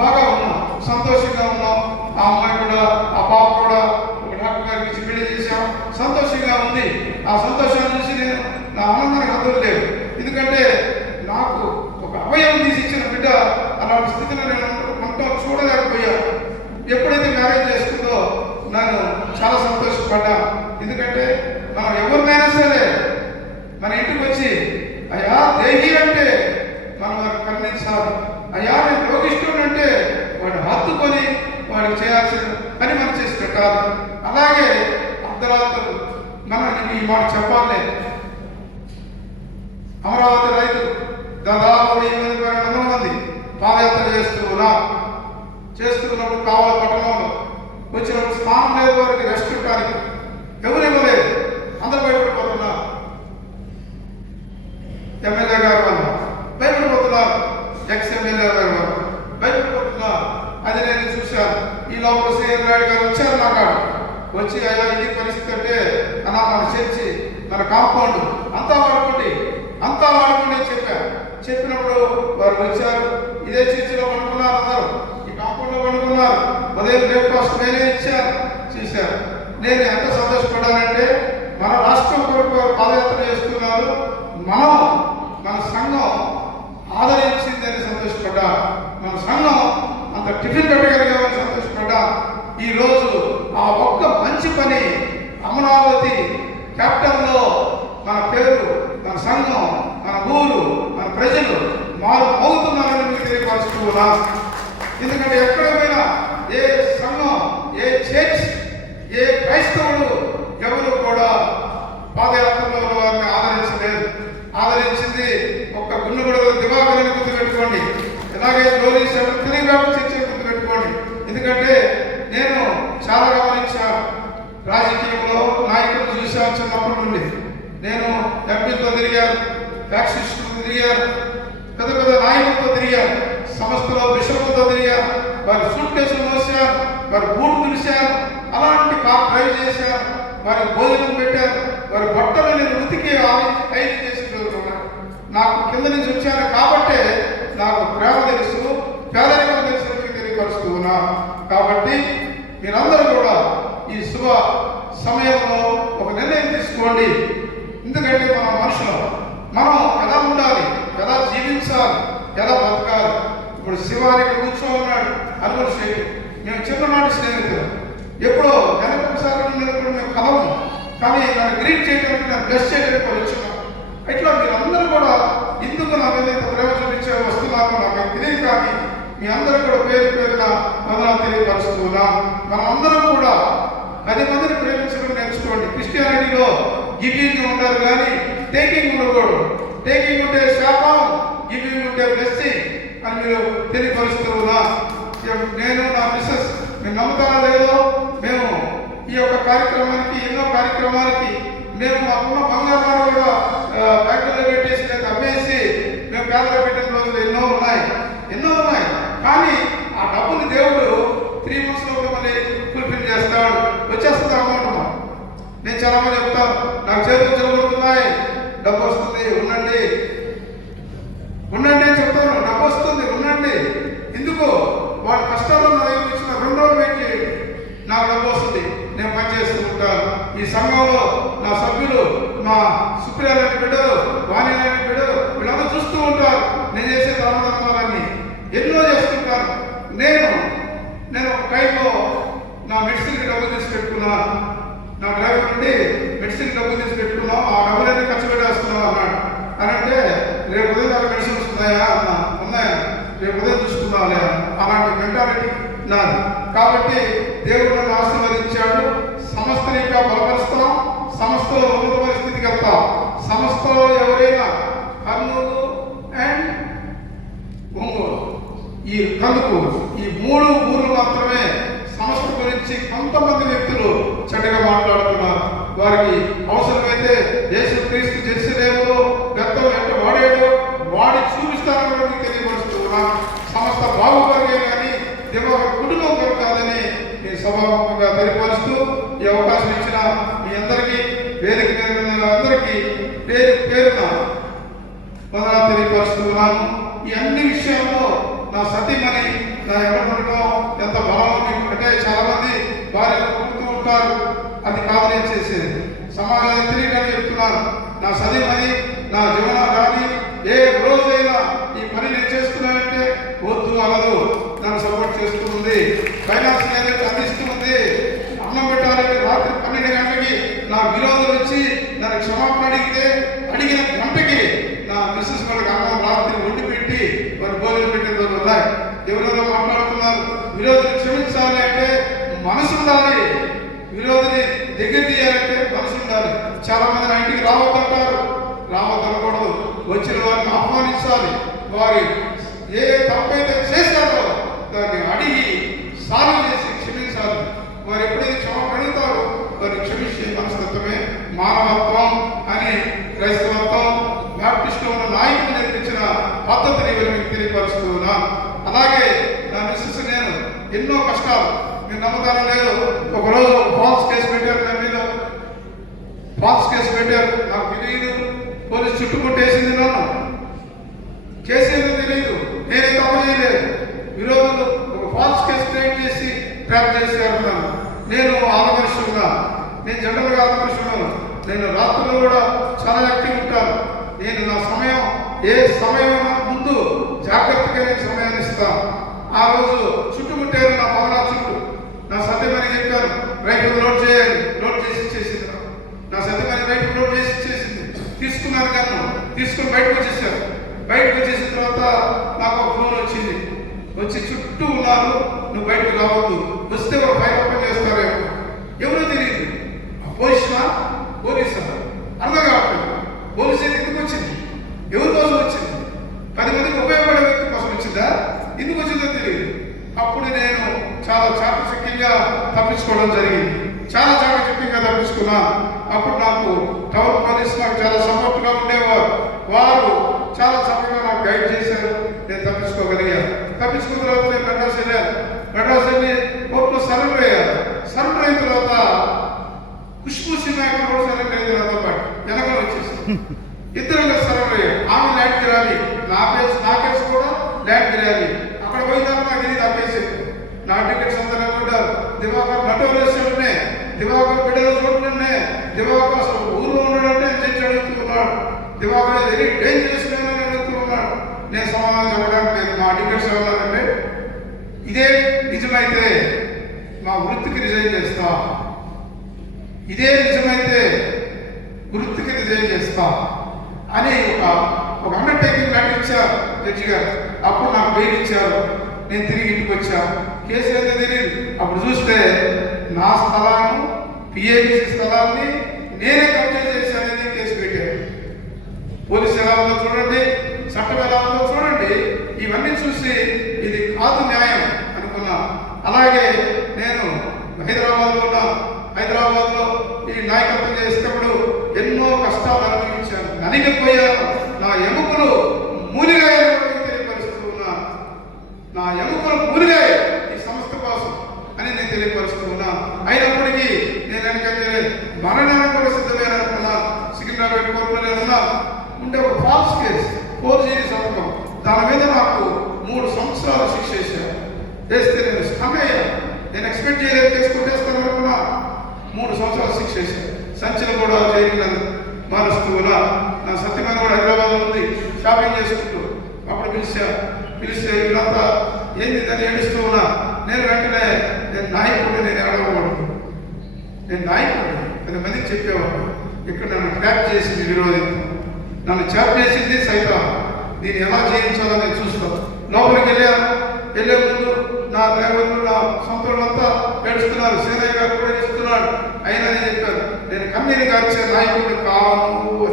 బాగా ఉన్నాం, సంతోషంగా ఉన్నాం. ఆ అమ్మాయి కూడా, ఆ పాప కూడా ఒక డాక్టర్ గారికి ఇచ్చి పెళ్లి చేశాం, సంతోషంగా ఉంది. ఆ సంతోషాన్ని చూసి నేను నా ఆనందానికి హద్దులు లేవు. ఎందుకంటే నాకు ఒక అభయం తీసి ఇచ్చిన బిడ్డ అలాంటి స్థితిలో నేను చూడలేకపోయాను. ఎప్పుడైతే మ్యారేజ్ చేసుకుందో నేను చాలా సంతోషపడ్డా. ఎందుకంటే మనం ఎవరినైనా సరే మన ఇంటికి వచ్చి అయ్యా దేహి అంటే మనం వారికి కరుణించాలి. అయ్యా నేను రోగిష్ఠుడు అంటే వాడిని హత్తుకొని వాడికి చేయాల్సిన పని మనం చేసి పెట్టాలి. అలాగే అర్ధరాత్రులు మనం ఈ మాట చెప్పాలి. అమరావతి రైతులు దాదాపు 1000 మంది పాదయాత్ర చేస్తున్నప్పుడు కావాలి పట్టణంలో వచ్చినప్పుడు స్నానం లేదు, వారికి రెస్ట్ ఉంటానికి ఎవరు ఇవ్వలేదు. అందరూ భయపడిపోతున్నారు. ఎమ్మెల్యే గారు వాళ్ళు భయపడిపోతున్నారు, ఎమ్మెల్యే గారు వాళ్ళు భయపడిపోతున్నారు. అది నేను చూశాను. ఈ లోపల శ్రీహరి నాయుడు గారు వచ్చారు నా కాడ. వచ్చి అయ్యా ఇది పరిస్థితి అంటే అలా మన చర్చి మన కాంపౌండ్ అంతా వాడుకోండి చెప్పారు. చెప్పినప్పుడు వారు వచ్చారు. ఇదే చర్చిలో పడుకున్నారు, అందరూ ఈ కాంపౌండ్లో పడుకున్నారు. ఉదయం బ్రేక్ఫాస్ట్ నేనే ఇచ్చాను, చూశారు. నేను ఎంత సంతోషపడ్డానంటే మన రాష్ట్రం కొరకు పాదయాత్ర చేస్తున్నారు, మన సంఘం ఆదరించిందని సంతోషపడ్డా. మన సంఘం అంత టిఫిన్ పెట్టగలిగామని సంతోషపడ్డా. ఈరోజు ఆ ఒక్క మంచి పని అమరావతి క్యాపిటల్లో మన పేరు, మన సంఘం, మన ఊరు, మన ప్రజలు అవుతున్నారని మీకు తెలియపరుచుకున్నా. ఎందుకంటే ఎక్కడ పోయినా ఏ సంఘం, ఏ చర్చ్, ఏ క్రైస్తవుడు ఎవరు కూడా పాదయాత్రలో వారిని ఆదరించలేదు. ఆదరించింది ఒక్క గుండెగూడలో దివాకరని గుర్తుపెట్టుకోండి. ఇలాగే లోరీ తెలియబాబు చర్చ గుర్తుపెట్టుకోండి. ఎందుకంటే నేను చాలా గమనించాను. రాజకీయంలో నాయకులు చూశాను చిన్నప్పటి నుండి. నేను ఎంపీలతో తిరిగాను, ఫ్యాక్షనిస్టులతో తిరిగాను, పెద్ద పెద్ద నాయకులతో తిరిగాను, సంస్థలో బిషపులతో తిరిగాను. వారి సూట్ కేసులు మోసాను, వారి బూట్ తుడిశాను, అలాంటి కార్ డ్రైవ్ చేశాను, వారి భోజనం పెట్టాను, వారి బట్టలు నేను ఉతికి ఐదు చేసి నాకు కింద నుంచి వచ్చాను కాబట్టే నాకు ప్రేమ తెలుసు, పేదరికం తెలుసు తెలియపరుస్తూ ఉన్నా. కాబట్టి మీరందరూ కూడా ఈ శుభ సమయంలో ఒక నిర్ణయం తీసుకోండి. ఎందుకంటే మన మనుషులు మనం ఎలా ఉండాలి, ఎలా జీవించాలి, ఎలా బతకాలి. ఇప్పుడు శివానికి కూర్చో ఉన్నాడు అనుకుని శైలి. మేము చిన్ననాటి స్నేహితులు, ఎప్పుడో నెలకొకసారి మేము కలవము, కానీ నన్ను గ్రీట్ చేయడానికి, నన్ను బ్లెస్ చేయడానికి వచ్చున్నాం. ఇట్లా మీరందరూ కూడా ఎందుకు నా మీద ఇంత ప్రేమ చూపించే వస్తున్నారు నాకు తెలియదు. కానీ మీ అందరూ కూడా పేరున వందనాలు తెలియపరుస్తున్నాం. మనం అందరం కూడా 10 మందిని ప్రేమించడం నేర్చుకోండి. క్రిస్టియానిటీలో గివింగ్ ఉంటారు కానీ టేకింగ్ ఉండకూడదు. టేకింగ్ ఉంటే శాపం, గివింగ్ ఉంటే బ్లెస్సింగ్ అని మీరు తెలియపరుస్తూ ఉన్నా. నేను నా మిస్సెస్ మేము నమ్ముతారా లేదో, మేము ఈ యొక్క కార్యక్రమానికి ఎన్నో కార్యక్రమాలకి మేము మాకున్న బంగారు కూడా బ్యాంకులో పెట్టేసి లేదా అమ్మేసి మేము పేదలు పెట్టిన రోజులు ఎన్నో ఉన్నాయి. కానీ ఆ డబ్బుని దేవుడు 3 months లో మళ్ళీ ఫుల్ఫిల్ చేస్తాడు, వచ్చేస్తుంది అమౌంట్. నేను చాలా మంది చెప్తాను, నాకు చేతులు చెలగొడుతున్నాయి, డబ్బు వస్తుంది, ఉండండి అని చెప్తాను. డబ్బు వస్తుంది, ఉండండి. ఎందుకు? వాళ్ళ కష్టాల్లో నా దగ్గర ఇచ్చిన 2 రోజులు వెయిట్ చేయండి, నాకు డబ్బు వస్తుంది, నేను పనిచేస్తూ ఉంటాను. ఈ సంఘంలో నా సభ్యులు, మా సుప్రియ లాంటి బిడ్డలు, వాణి లాంటి బిడ్డలు వీళ్ళందరూ చూస్తూ ఉంటారు. నేను చేసే ధర్మధర్మాలన్నీ ఎన్నో చేస్తుంటాను. నేను ఒక టైంలో నా మెడిసిన్కి డబ్బులు తీసి పెట్టుకున్నాను. నా డ్రైవర్ నుండి మెడిసిన్ డబ్బులు తీసి పెట్టుకున్నాం, ఆ డబ్బులన్నీ ఖర్చు పెట్టేస్తున్నావు అన్నాడు. అని అంటే రేపు ఉదయం నాకు మెడిసిన్స్ ఉన్నాయా అన్నా, ఉన్నాయా, రేపు ఉదయం చూసుకున్నావులే. అలాంటి మెంటాలిటీ నాది. కాబట్టి దేవుడు నన్ను ఆశీర్వదించాడు. సంస్థని ఇంకా బలపరుస్తాం, సంస్థలో ఉన్నత పరిస్థితికి వెళ్తాం. సంస్థలో ఎవరైనా కర్నూలు అండ్ ఒంగోలు, ఈ తణుకు, ఈ 3 ఊర్లు మాత్రమే సంస్థ గురించి కొంతమంది వ్యక్తులు చెడ్డగా మాట్లాడుతున్నారు. వారికి అవసరమైతే యేసుక్రీస్తు జెరూసలేములో గతం ఎంత వాడాడో వాడి చూపిస్తానని కూడా తెలియపరుస్తున్నాను. సంస్థ బాగుపరిగే కానీ దేవ కుటుంబం కొరకు కాదని నేను సభాముఖంగా తెలియపరుస్తూ ఈ అవకాశం ఇచ్చిన మీ అందరికీ, వేదిక మీద అందరికీ పేరున వందనాలు తెలియపరుస్తున్నాను. ఈ అన్ని విషయాల్లో నా సతీమణి నా ఎవరు ఎంత బలం అంటే చాలా మంది భార్యలు పుడుతూ ఉంటారు. అది కాదు నేను చేసేది. సమాజానికి తెలియడానికి చెప్తున్నాను. నా సతీమణి నా జీవన కానీ ఏ రోజైనా ఈ పని నేను చేస్తున్నానంటే వద్దు అనదు, నన్ను సపోర్ట్ చేస్తుంది, ఫైనాన్స్ ఏదైతే అందిస్తుంది. అన్నం పెట్టాలంటే రాత్రి 12 గంటలకి నా విరోధులు వచ్చి నన్ను క్షమాపణ అడిగిన గంటకి నా మిస్సెస్ వాళ్ళకి అన్నం రాత్రి వండి పెట్టి వారి భోజనం పెట్టిన రోజులు ఉన్నాయి. ఎవరెవరో మాట్లాడుతున్నారు. విరోధిని క్షమించాలి అంటే మనసు ఉండాలి, విరోధిని దగ్గర తీయాలంటే మనసు ఉండాలి. చాలా మంది నా ఇంటికి రావద్దంటారు, రావద్దనకూడదు. వచ్చిన వారిని ఆహ్వానించాలి. వారి ఏ తప్పైతే చేశారో దాన్ని అడిగి సాల్వ్ చేసి క్షమించాలి. వారు ఎప్పుడైతే క్షమాపణ అడుగుతారో వారిని క్షమించే మనస్తత్వమే మానవత్వం అని క్రైస్తవత్వం బ్యాప్టిస్ట్లో ఉన్న నాయకులు నేర్పించిన పద్ధతిని మీకు తెలియపరుస్తూ ఉన్నాను. అలాగే నా మిస్సెస్ నేను ఎన్నో కష్టాలు, మీరు నమ్మకాలు లేదు. ఒకరోజు ఫాల్స్ కేసు పెట్టారు, నా మీద ఫాల్స్ కేసు పెట్టారు. నాకు తెలియదు, పోలీసు చుట్టుముట్టేసింది, నన్ను చేసేది తెలియదు, నేనే తప్పు చేయలేదు. విరోధులు ఒక ఫాల్స్ కేసు క్రియేట్ చేసి ట్రాప్ చేశారు. నేను ఆదర్శంగా, నేను జనరల్గా ఆదర్శంగా, నేను రాత్రులు కూడా చాలా యాక్టివ్ ఉంటాను. నేను నా సమయం ఏ సమయం ముందు జాగ్రత్తగా నేను సమయాన్ని ఇస్తాను. ఆ రోజు చుట్టుముట్టారు నా పవనా చుట్టూ. నా సత్యమని చెప్పాను, రైతులు లోడ్ చేయాలి, లోడ్ చేసి ఇచ్చేసింది. నా సత్యమని రైతులు లోడ్ చేసి ఇచ్చేసింది. తీసుకున్నాను కానీ తీసుకుని బయటకు వచ్చేసారు. బయటకు వచ్చేసిన తర్వాత నాకు ఒక ఫోన్ వచ్చింది. వచ్చి చుట్టూ ఉన్నారు, నువ్వు బయటకు రావద్దు, వస్తే ఒక ఫైల్ ఓపెన్ చేస్తారేమో. ఎవరో తెలియదు. పొజిషనా పోలీసా అర్థం కావట్లేదు. పోలీసు ఎందుకు వచ్చింది, ఎవరి కోసం వచ్చింది, 10 మందికి ఉపయోగపడే వ్యక్తి కోసం వచ్చిందా, ఎందుకు వచ్చిందో తెలియదు. అప్పుడు నేను చాలా చాకచక్యంగా తప్పించుకోవడం జరిగింది. చాలా చాకచక్యంగా తప్పించుకున్నా. అప్పుడు నాకు టౌన్ పోలీసు నాకు చాలా సపోర్ట్గా ఉండేవారు. వారు చాలా చక్కగా నాకు గైడ్ చేశారు. నేను తప్పించుకోగలిగాను. తప్పించుకున్న తర్వాత నేను మెడ్రాస్ వెళ్ళాను. మెడ్రాస్ వెళ్ళి కోర్టులో సరెండర్ అయ్యాను. సరెండర్ అయిన తర్వాత ఖుష్బూ సినిమా కూడా సరెండర్ అయింది. నాతో పాటు వెనకాల వచ్చేసి ఇద్దరు సరెండర్ అయ్యారు. ఆమె ల్యాండ్ గిరాలి, నా కేసు కూడా ల్యాండ్ గిరాలి. అక్కడ పోయినా నాకు ఇది నా కేసు. నా టికెట్స్ అందరూ కూడా దివాకర్ నటోరేషన్నే, దివాకర్ బిడ్డలు చూడనే, దివాకర్ అసలు ఊళ్ళో ఉన్నాడంటే జడ్జి అడుగుతున్నాడు. దివాకర్ వెరీ డేంజరస్ మ్యాన్ అని అడుగుతున్నాడు. నేను సమాధానం చెప్పడానికి నేను మా టికెట్స్ వెళ్ళాలంటే ఇదే నిజమైతే మా వృత్తికి రిజైన్ చేస్తా, ఇదే నిజమైతే వృత్తికి రిజైన్ చేస్తా అని ఒక అండర్టేకింగ్ లాంటి ఇచ్చారు జడ్జి గారు. అప్పుడు నాకు బెయిల్ ఇచ్చారు. నేను తిరిగి ఇంటికి వచ్చా. కేసు అయితే తెలియదు. అప్పుడు చూస్తే నా స్థలాన్ని, పిఏబిసి స్థలాన్ని నేనే కబ్జా చేశానని కేసు పెట్టారు. పోలీసు ఎలా ఉందో చూడండి, చట్టం ఎలా ఉందో చూడండి. ఇవన్నీ చూసి ఇది కాదు న్యాయం అనుకున్నా. అలాగే నేను హైదరాబాద్లో ఈ నాయకత్వం చేసేటప్పుడు ఎన్నో కష్టాలు అనుభవించాను, నలిగిపోయాను. నా ఎముకలు మూలిగాయని తెలియపరుస్తూ ఉన్నాను. నా ఎముకలు మూలిగాయ ఈ సంస్థ కోసం అని నేను తెలియపరుస్తూ ఉన్నాను. అయినప్పటికీ నేను వెనకంటే మరణానికి కూడా సిద్ధమైన అనుకున్నాను. సికింద్రాబాద్ కోర్టులో ఉన్నాను. ఉంటే ఒక ఫాల్స్ కేసు, 4G సంతకం, దాని మీద నాకు 3 సంవత్సరాలు శిక్ష వేశారు. వేస్తే నేను స్టన్ అయ్యాను. నేను ఎక్స్పెక్ట్ చేయలేదు కేసు కొట్టేస్తాను అనుకున్నా. 3 సంవత్సరాలు శిక్ష వేశారు. సంచలన కూడా జైలు మారుస్తూ ఉన్నా. నా సత్యమైన కూడా హైదరాబాద్లో ఉంది, షాపింగ్ చేసుకుంటూ. అప్పుడు పిలిస్తే వీళ్ళంతా ఏంది దాన్ని ఏడుస్తూ ఉన్నా. నేను వెంటనే నేను నాయకుడిని, నేను ఏడవకూడదు, నేను నాయకుడిని 10 మందికి చెప్పేవాడు. ఇక్కడ నన్ను ట్రాప్ చేసింది విరోధించు, నన్ను చాప్ చేసింది సైతం. దీన్ని ఎలా చేయించాలో నేను చూస్తాను. లోపలికి వెళ్ళే ముందు నా డ్రైవర్లు, నా సొంతంతా ఏడుస్తున్నారు. సేనయ్య గారు కూడా ఏడుస్తున్నాడు. అయినా నేను చెప్పాను, నేను కన్నీరు గార్చే నాయకుడిని కాను,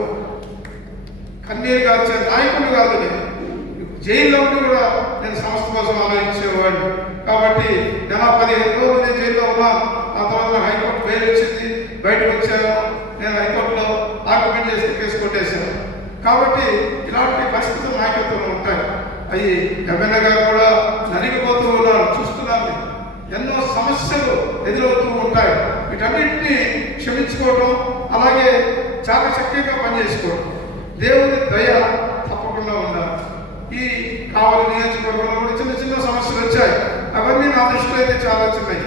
కన్నీరు గార్చే నాయకుడు కాదు. నేను జైల్లో ఉండి కూడా నేను సంస్థ కోసం ఆలోచించేవాడిని. కాబట్టి నెల 15 రోజులు నేను జైల్లో ఉన్నాను. ఆ తర్వాత హైకోర్టు బెయిల్ వచ్చింది, బయటకు వచ్చాను. నేను హైకోర్టులో ఆర్గ్యుమెంట్ చేసి కేసు కొట్టేశాను. కాబట్టి ఇలాంటి పరిస్థితులు నాయకత్వంలో ఉంటాయి. అవి ఎమ్మెల్యే గారు కూడా నలిగిపోతూ ఉన్నారు, చూస్తున్నాను. ఎన్నో సమస్యలు ఎదురవుతూ ఉంటాయి. వీటన్నిటిని క్షమించుకోవడం, అలాగే చాకచక్యంగా పనిచేసుకోవడం, దేవుని దయ తప్పకుండా ఉండాలి. ఈ కావలి నియోజకవర్గంలో కూడా చిన్న చిన్న సమస్యలు వచ్చాయి. అవన్నీ నా దృష్టిలో అయితే చాలా చిన్నవి.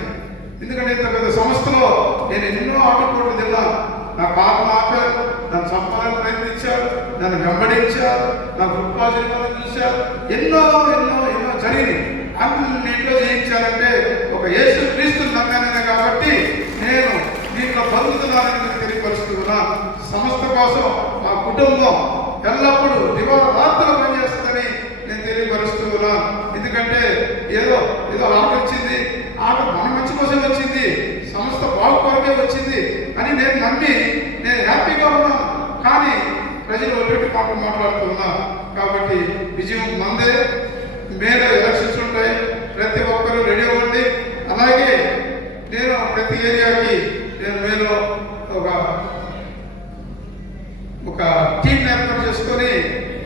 ఎందుకంటే ఇంత పెద్ద సంస్థలో నేను ఎన్నో ఆటుపోట్లు తిన్నాను. నా పాపం ఆపారు, నన్ను చంపాలని ప్రయత్నించారు, నన్ను వెంబడించారు, నా ఫుట్బాల్ చూశారు, ఎన్నో ఎన్నో ఎన్నో జరిగింది. అన్నింటిలో జయించాలంటే ఒక యేసు క్రీస్తుని నమ్మాననే కాబట్టి నేను దీంట్లో పొందుతున్నానని తెలియపరుస్తున్నా. సంస్థ కోసం మా కుటుంబం ఎల్లప్పుడూ దివారాత్రులు పనిచేస్తుందని నేను తెలియపరుస్తున్నా. ఎందుకంటే ఏదో ఏదో ఆట వచ్చింది, ఆట మన మంచి కోసం వచ్చింది, సంస్థ బాగుపడికే వచ్చింది అని నేను నమ్మి నేను హ్యాపీగా ఉన్నాను. కానీ ప్రజలు ఒకటి మాట్లాడుతున్నా. కాబట్టి విజయం మందే. మేలో ఎలక్షన్స్ ఉంటాయి, ప్రతి ఒక్కరూ రెడీ అవ్వండి. అలాగే నేను ప్రతి ఏరియాకి నేను మేలో ఒక టీం ఏర్పాటు చేసుకొని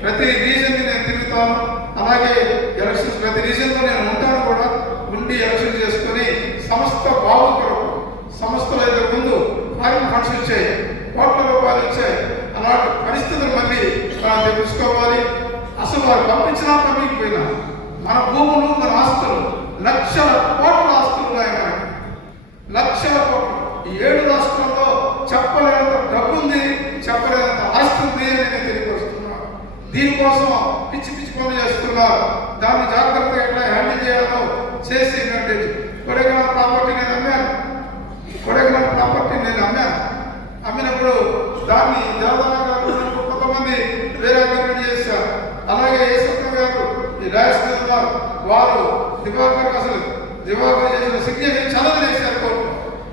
ప్రతి రీజన్కి నేను తిరుగుతాను. అలాగే ఎలక్షన్స్ ప్రతి రీజన్లో నేను ఉంటాను కూడా. ఉండి ఎలక్షన్ చేసుకొని సంస్థ బాగు కొరకు, సంస్థలో అయితే ముందు ఫారిన్ ఫండ్స్ వచ్చాయి, కోట్ల రూపాయలు వచ్చాయి. అలాంటి పరిస్థితులు మళ్ళీ మనం తెలుసుకోవాలి. అసలు వారు పంపించినా పంపించకపోయినా మన భూములు, మన ఆస్తులు, లక్షల కోట్ల ఆస్తులు ఉన్నాయి మనకి, లక్షల కోట్లు. ఈ 7 రాష్ట్రాల్లో చెప్పలేనంత డబ్బు ఉంది, చెప్పలేనంత ఆస్తి ఉంది అని నేను తెలియపరుస్తున్నాను. దీనికోసం పిచ్చి పిచ్చి పనులు చేస్తున్నారు. దాన్ని జాగ్రత్తగా ఎట్లా హ్యాండిల్ చేయాలో చేసి కొడైకెనాల్ ప్రాపర్టీ నేను అమ్మాను. కొడైకెనాల్ ప్రాపర్టీ నేను అమ్మినప్పుడు దాన్ని దేవదాన కొంతమంది వేరే అగ్రిమెంట్ చేశారు. అలాగే ఏసత్వ గారు ఈ రాజస్థాన్ వారు దివాకర్ చేసిన సిగ్నేచర్ చదవలు వేశారు కోర్టులో.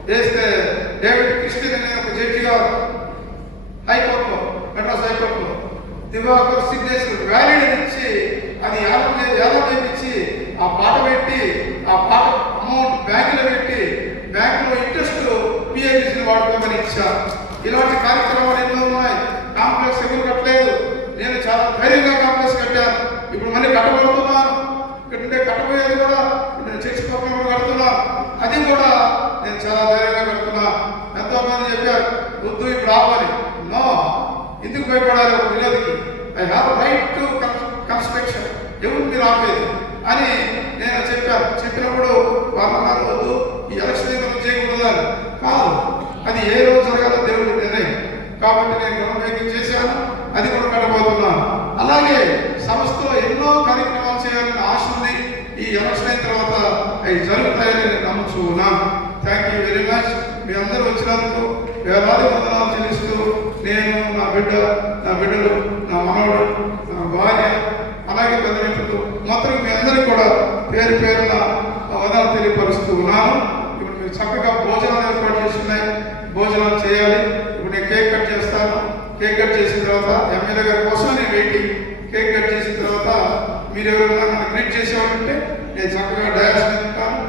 వేస్తే డేవిడ్ క్రిస్టియన్ అనే ఒక జడ్జి గారు హైకోర్టులో, మెడ్రాస్ హైకోర్టులో దివాకర్ సిగ్నేచర్ వ్యాలిడ్ ఇచ్చి అది యాదవ్ ఇచ్చి ఆ పాట పెట్టి ఆ పాట అమౌంట్ బ్యాంకులో పెట్టి బ్యాంకులో ఇంట్రెస్ట్ పిఐబిసిని వాడుకోమని ఇచ్చారు. ఇలాంటి కార్యక్రమాలు ఎన్నో ఉన్నాయి. కాంప్లెక్స్ ఎవరు కట్టలేదు. నేను చాలా ధైర్యంగా కాంప్లెక్స్ కట్టాను. ఇప్పుడు మళ్ళీ కట్టబడుతున్నాను. ఇక్కడ కట్టబోయేది కూడా నేను చర్చి పక్కన కడుతున్నాను. అది కూడా నేను చాలా ధైర్యంగా కడుతున్నా. ఎంతో మంది చెప్పారు వద్దు ఇప్పుడు ఆపాలి. నో, ఎందుకు భయపడాలి ఒక విరోధికి? I have right to construction. ఎవరు మీరు ఆపేది అని నేను చెప్పినప్పుడు వాళ్ళు అన్నారు వద్దు, ఈ ఎలక్షన్ చేయకూడదు అని. కాదు, అది ఏ రోజు జరగాలో దేవుడి నిర్ణయం. కాబట్టి నేను గ్రౌండ్ బ్రేకింగ్ చేశాను, అది కూడా కట్టబోతున్నాను. అలాగే సంస్థలో ఎన్నో కార్యక్రమాలు చేయాలని ఆశ ఉంది. ఈ ఎలక్షన్ అయిన తర్వాత అవి జరుగుతాయని నేను నమ్ముతున్నాను. Thank you very much. మీ అందరూ వచ్చినందుకు వేలాది వందనాలు చెల్లిస్తూ నేను, నా బిడ్డలు, నా మనవడు, నా భార్య, అలాగే పెద్ద మిత్రులు మొత్తం మీ అందరికీ కూడా పేరు పేరున వందనాలు తెలియపరుస్తూ ఉన్నాను. ఇప్పుడు మీరు చక్కగా భోజనాలు ఏర్పాటు చేస్తున్నాయి, భోజనాలు చేయాలి. ఇప్పుడు నేను కేక్ కట్ చేస్తాను. కేక్ కట్ చేసిన తర్వాత ఎమ్మెల్యే గారి కోసం నేను వెయిటింగ్. కేక్ కట్ చేసిన తర్వాత మీరు ఎవరైనా నన్ను గ్రీట్ చేసేవాళ్ళంటే నేను చక్కగా డయాస్ మీద ఉంటాను.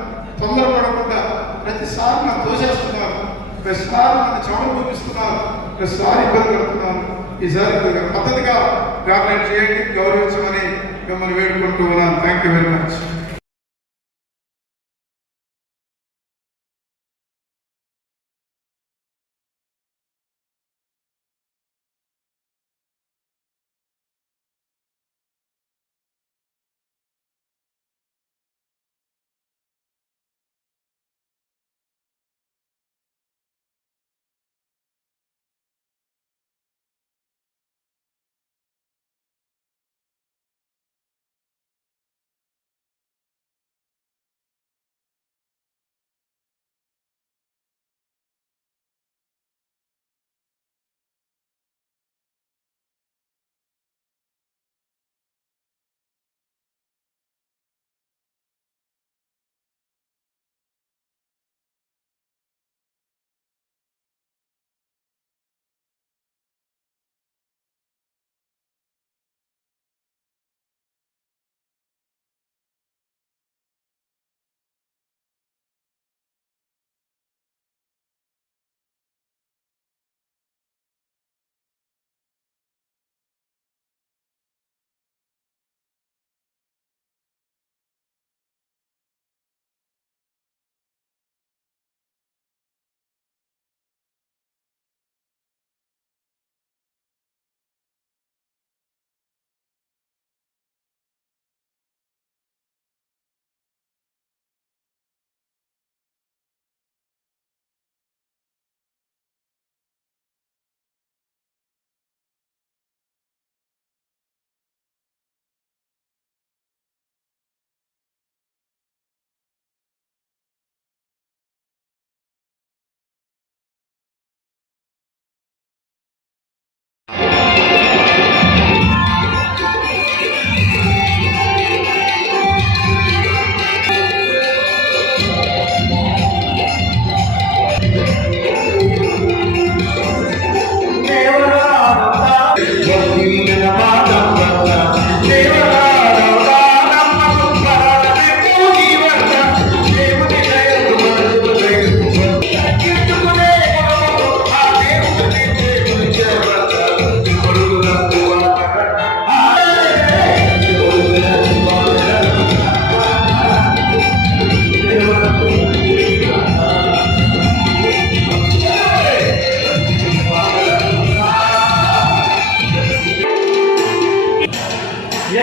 తొందరపడకుండా ప్రతిసారి నన్ను తోసేస్తున్నారు, ప్రతిసారి నన్ను చెమట చూపిస్తున్నారు, ప్రతిసారి ఇబ్బంది పడుతున్నాను. ఈసారి పద్ధతిగా గార్లెట్ చేయండి, గౌరవించమని మిమ్మల్ని వేడుకుంటూ ఉన్నాను. Thank you very much.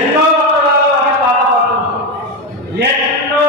ఎన్నో వందనాలు అనే పాట పాడుతున్నాం. ఎన్నో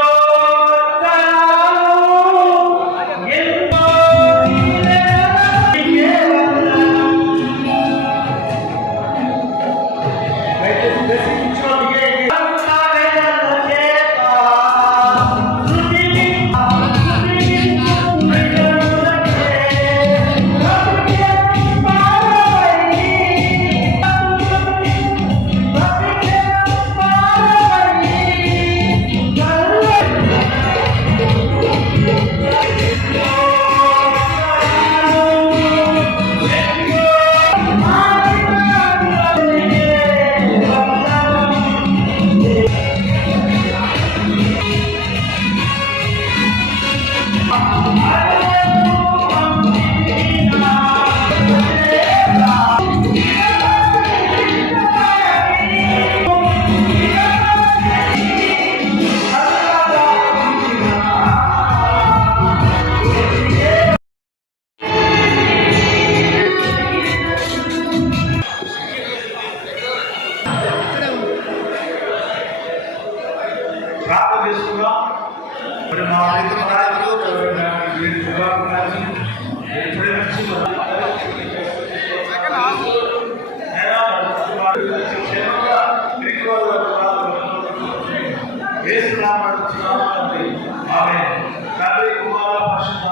ప్రార్థన చేసుకుందాం. మరి మా మిత్ర నాయకులు ఆమె తండ్రి కుమార పరిశుద్ధ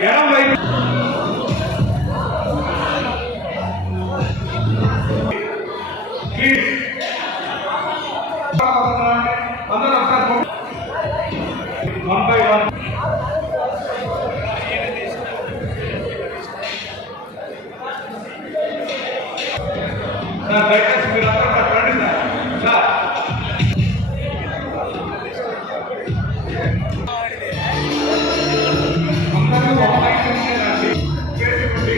ఎడం వైపు అందరూ ఒకసారి 1 by 1. సార్ దయచేసి మీరు అందరూ రండి సార్. అందరూ ఒక లైన్ రండి. చేసి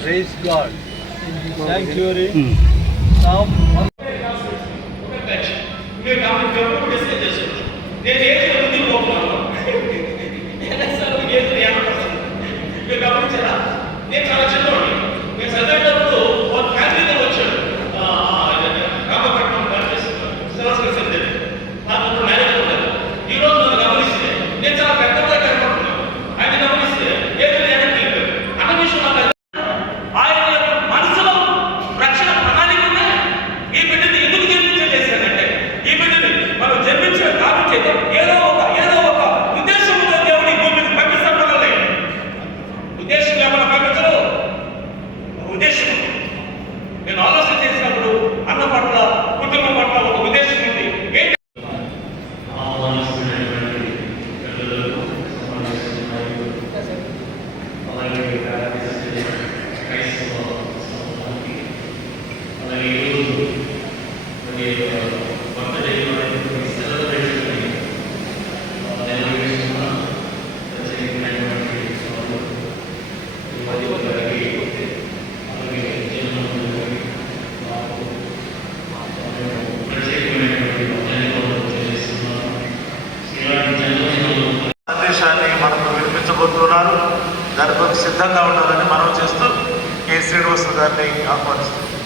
Praise God. In the sanctuary, Psalm 1. నేను చాలా చిన్నవాడిని. నేను చదివేటప్పుడు ఒక ఫ్యామిలీతో వచ్చాడు. రామపట్నం నాకు మ్యారేజ్ ఉండదు. ఈ రోజు నన్ను గమనిస్తే నేను చాలా పెద్దగా కనపడుతున్నాను. ఆయన గమనిస్తే ఏదో వెనక్కి అన్న విషయం నాకు ఆయన యొక్క మనసులో రక్షణ ప్రణాళిక ఉంటే ఈ బిడ్డని ఎందుకు జన్మించేసానంటే ఈ బిడ్డని మనం జన్మించిన కారణం చేత ఏదో ఒక ఉద్దేశంతో దేవుని భూమికి పంపిస్తాం. మనల్ని ఉద్దేశం ఏమైనా పంపించరు. ఉద్దేశం నేను ఆలోచన చేసినప్పుడు అన్న పట్ల కుటుంబం పట్ల ఒక ఉద్దేశం ఉంది. ఏంటి సందేశాన్ని మనకు వినిపించబోతున్నారు. దాని కొరకు సిద్ధంగా ఉండాలని మనం చేస్తూ కె. శ్రీనివాస్ గారిని ఆహ్వానిస్తున్నాం.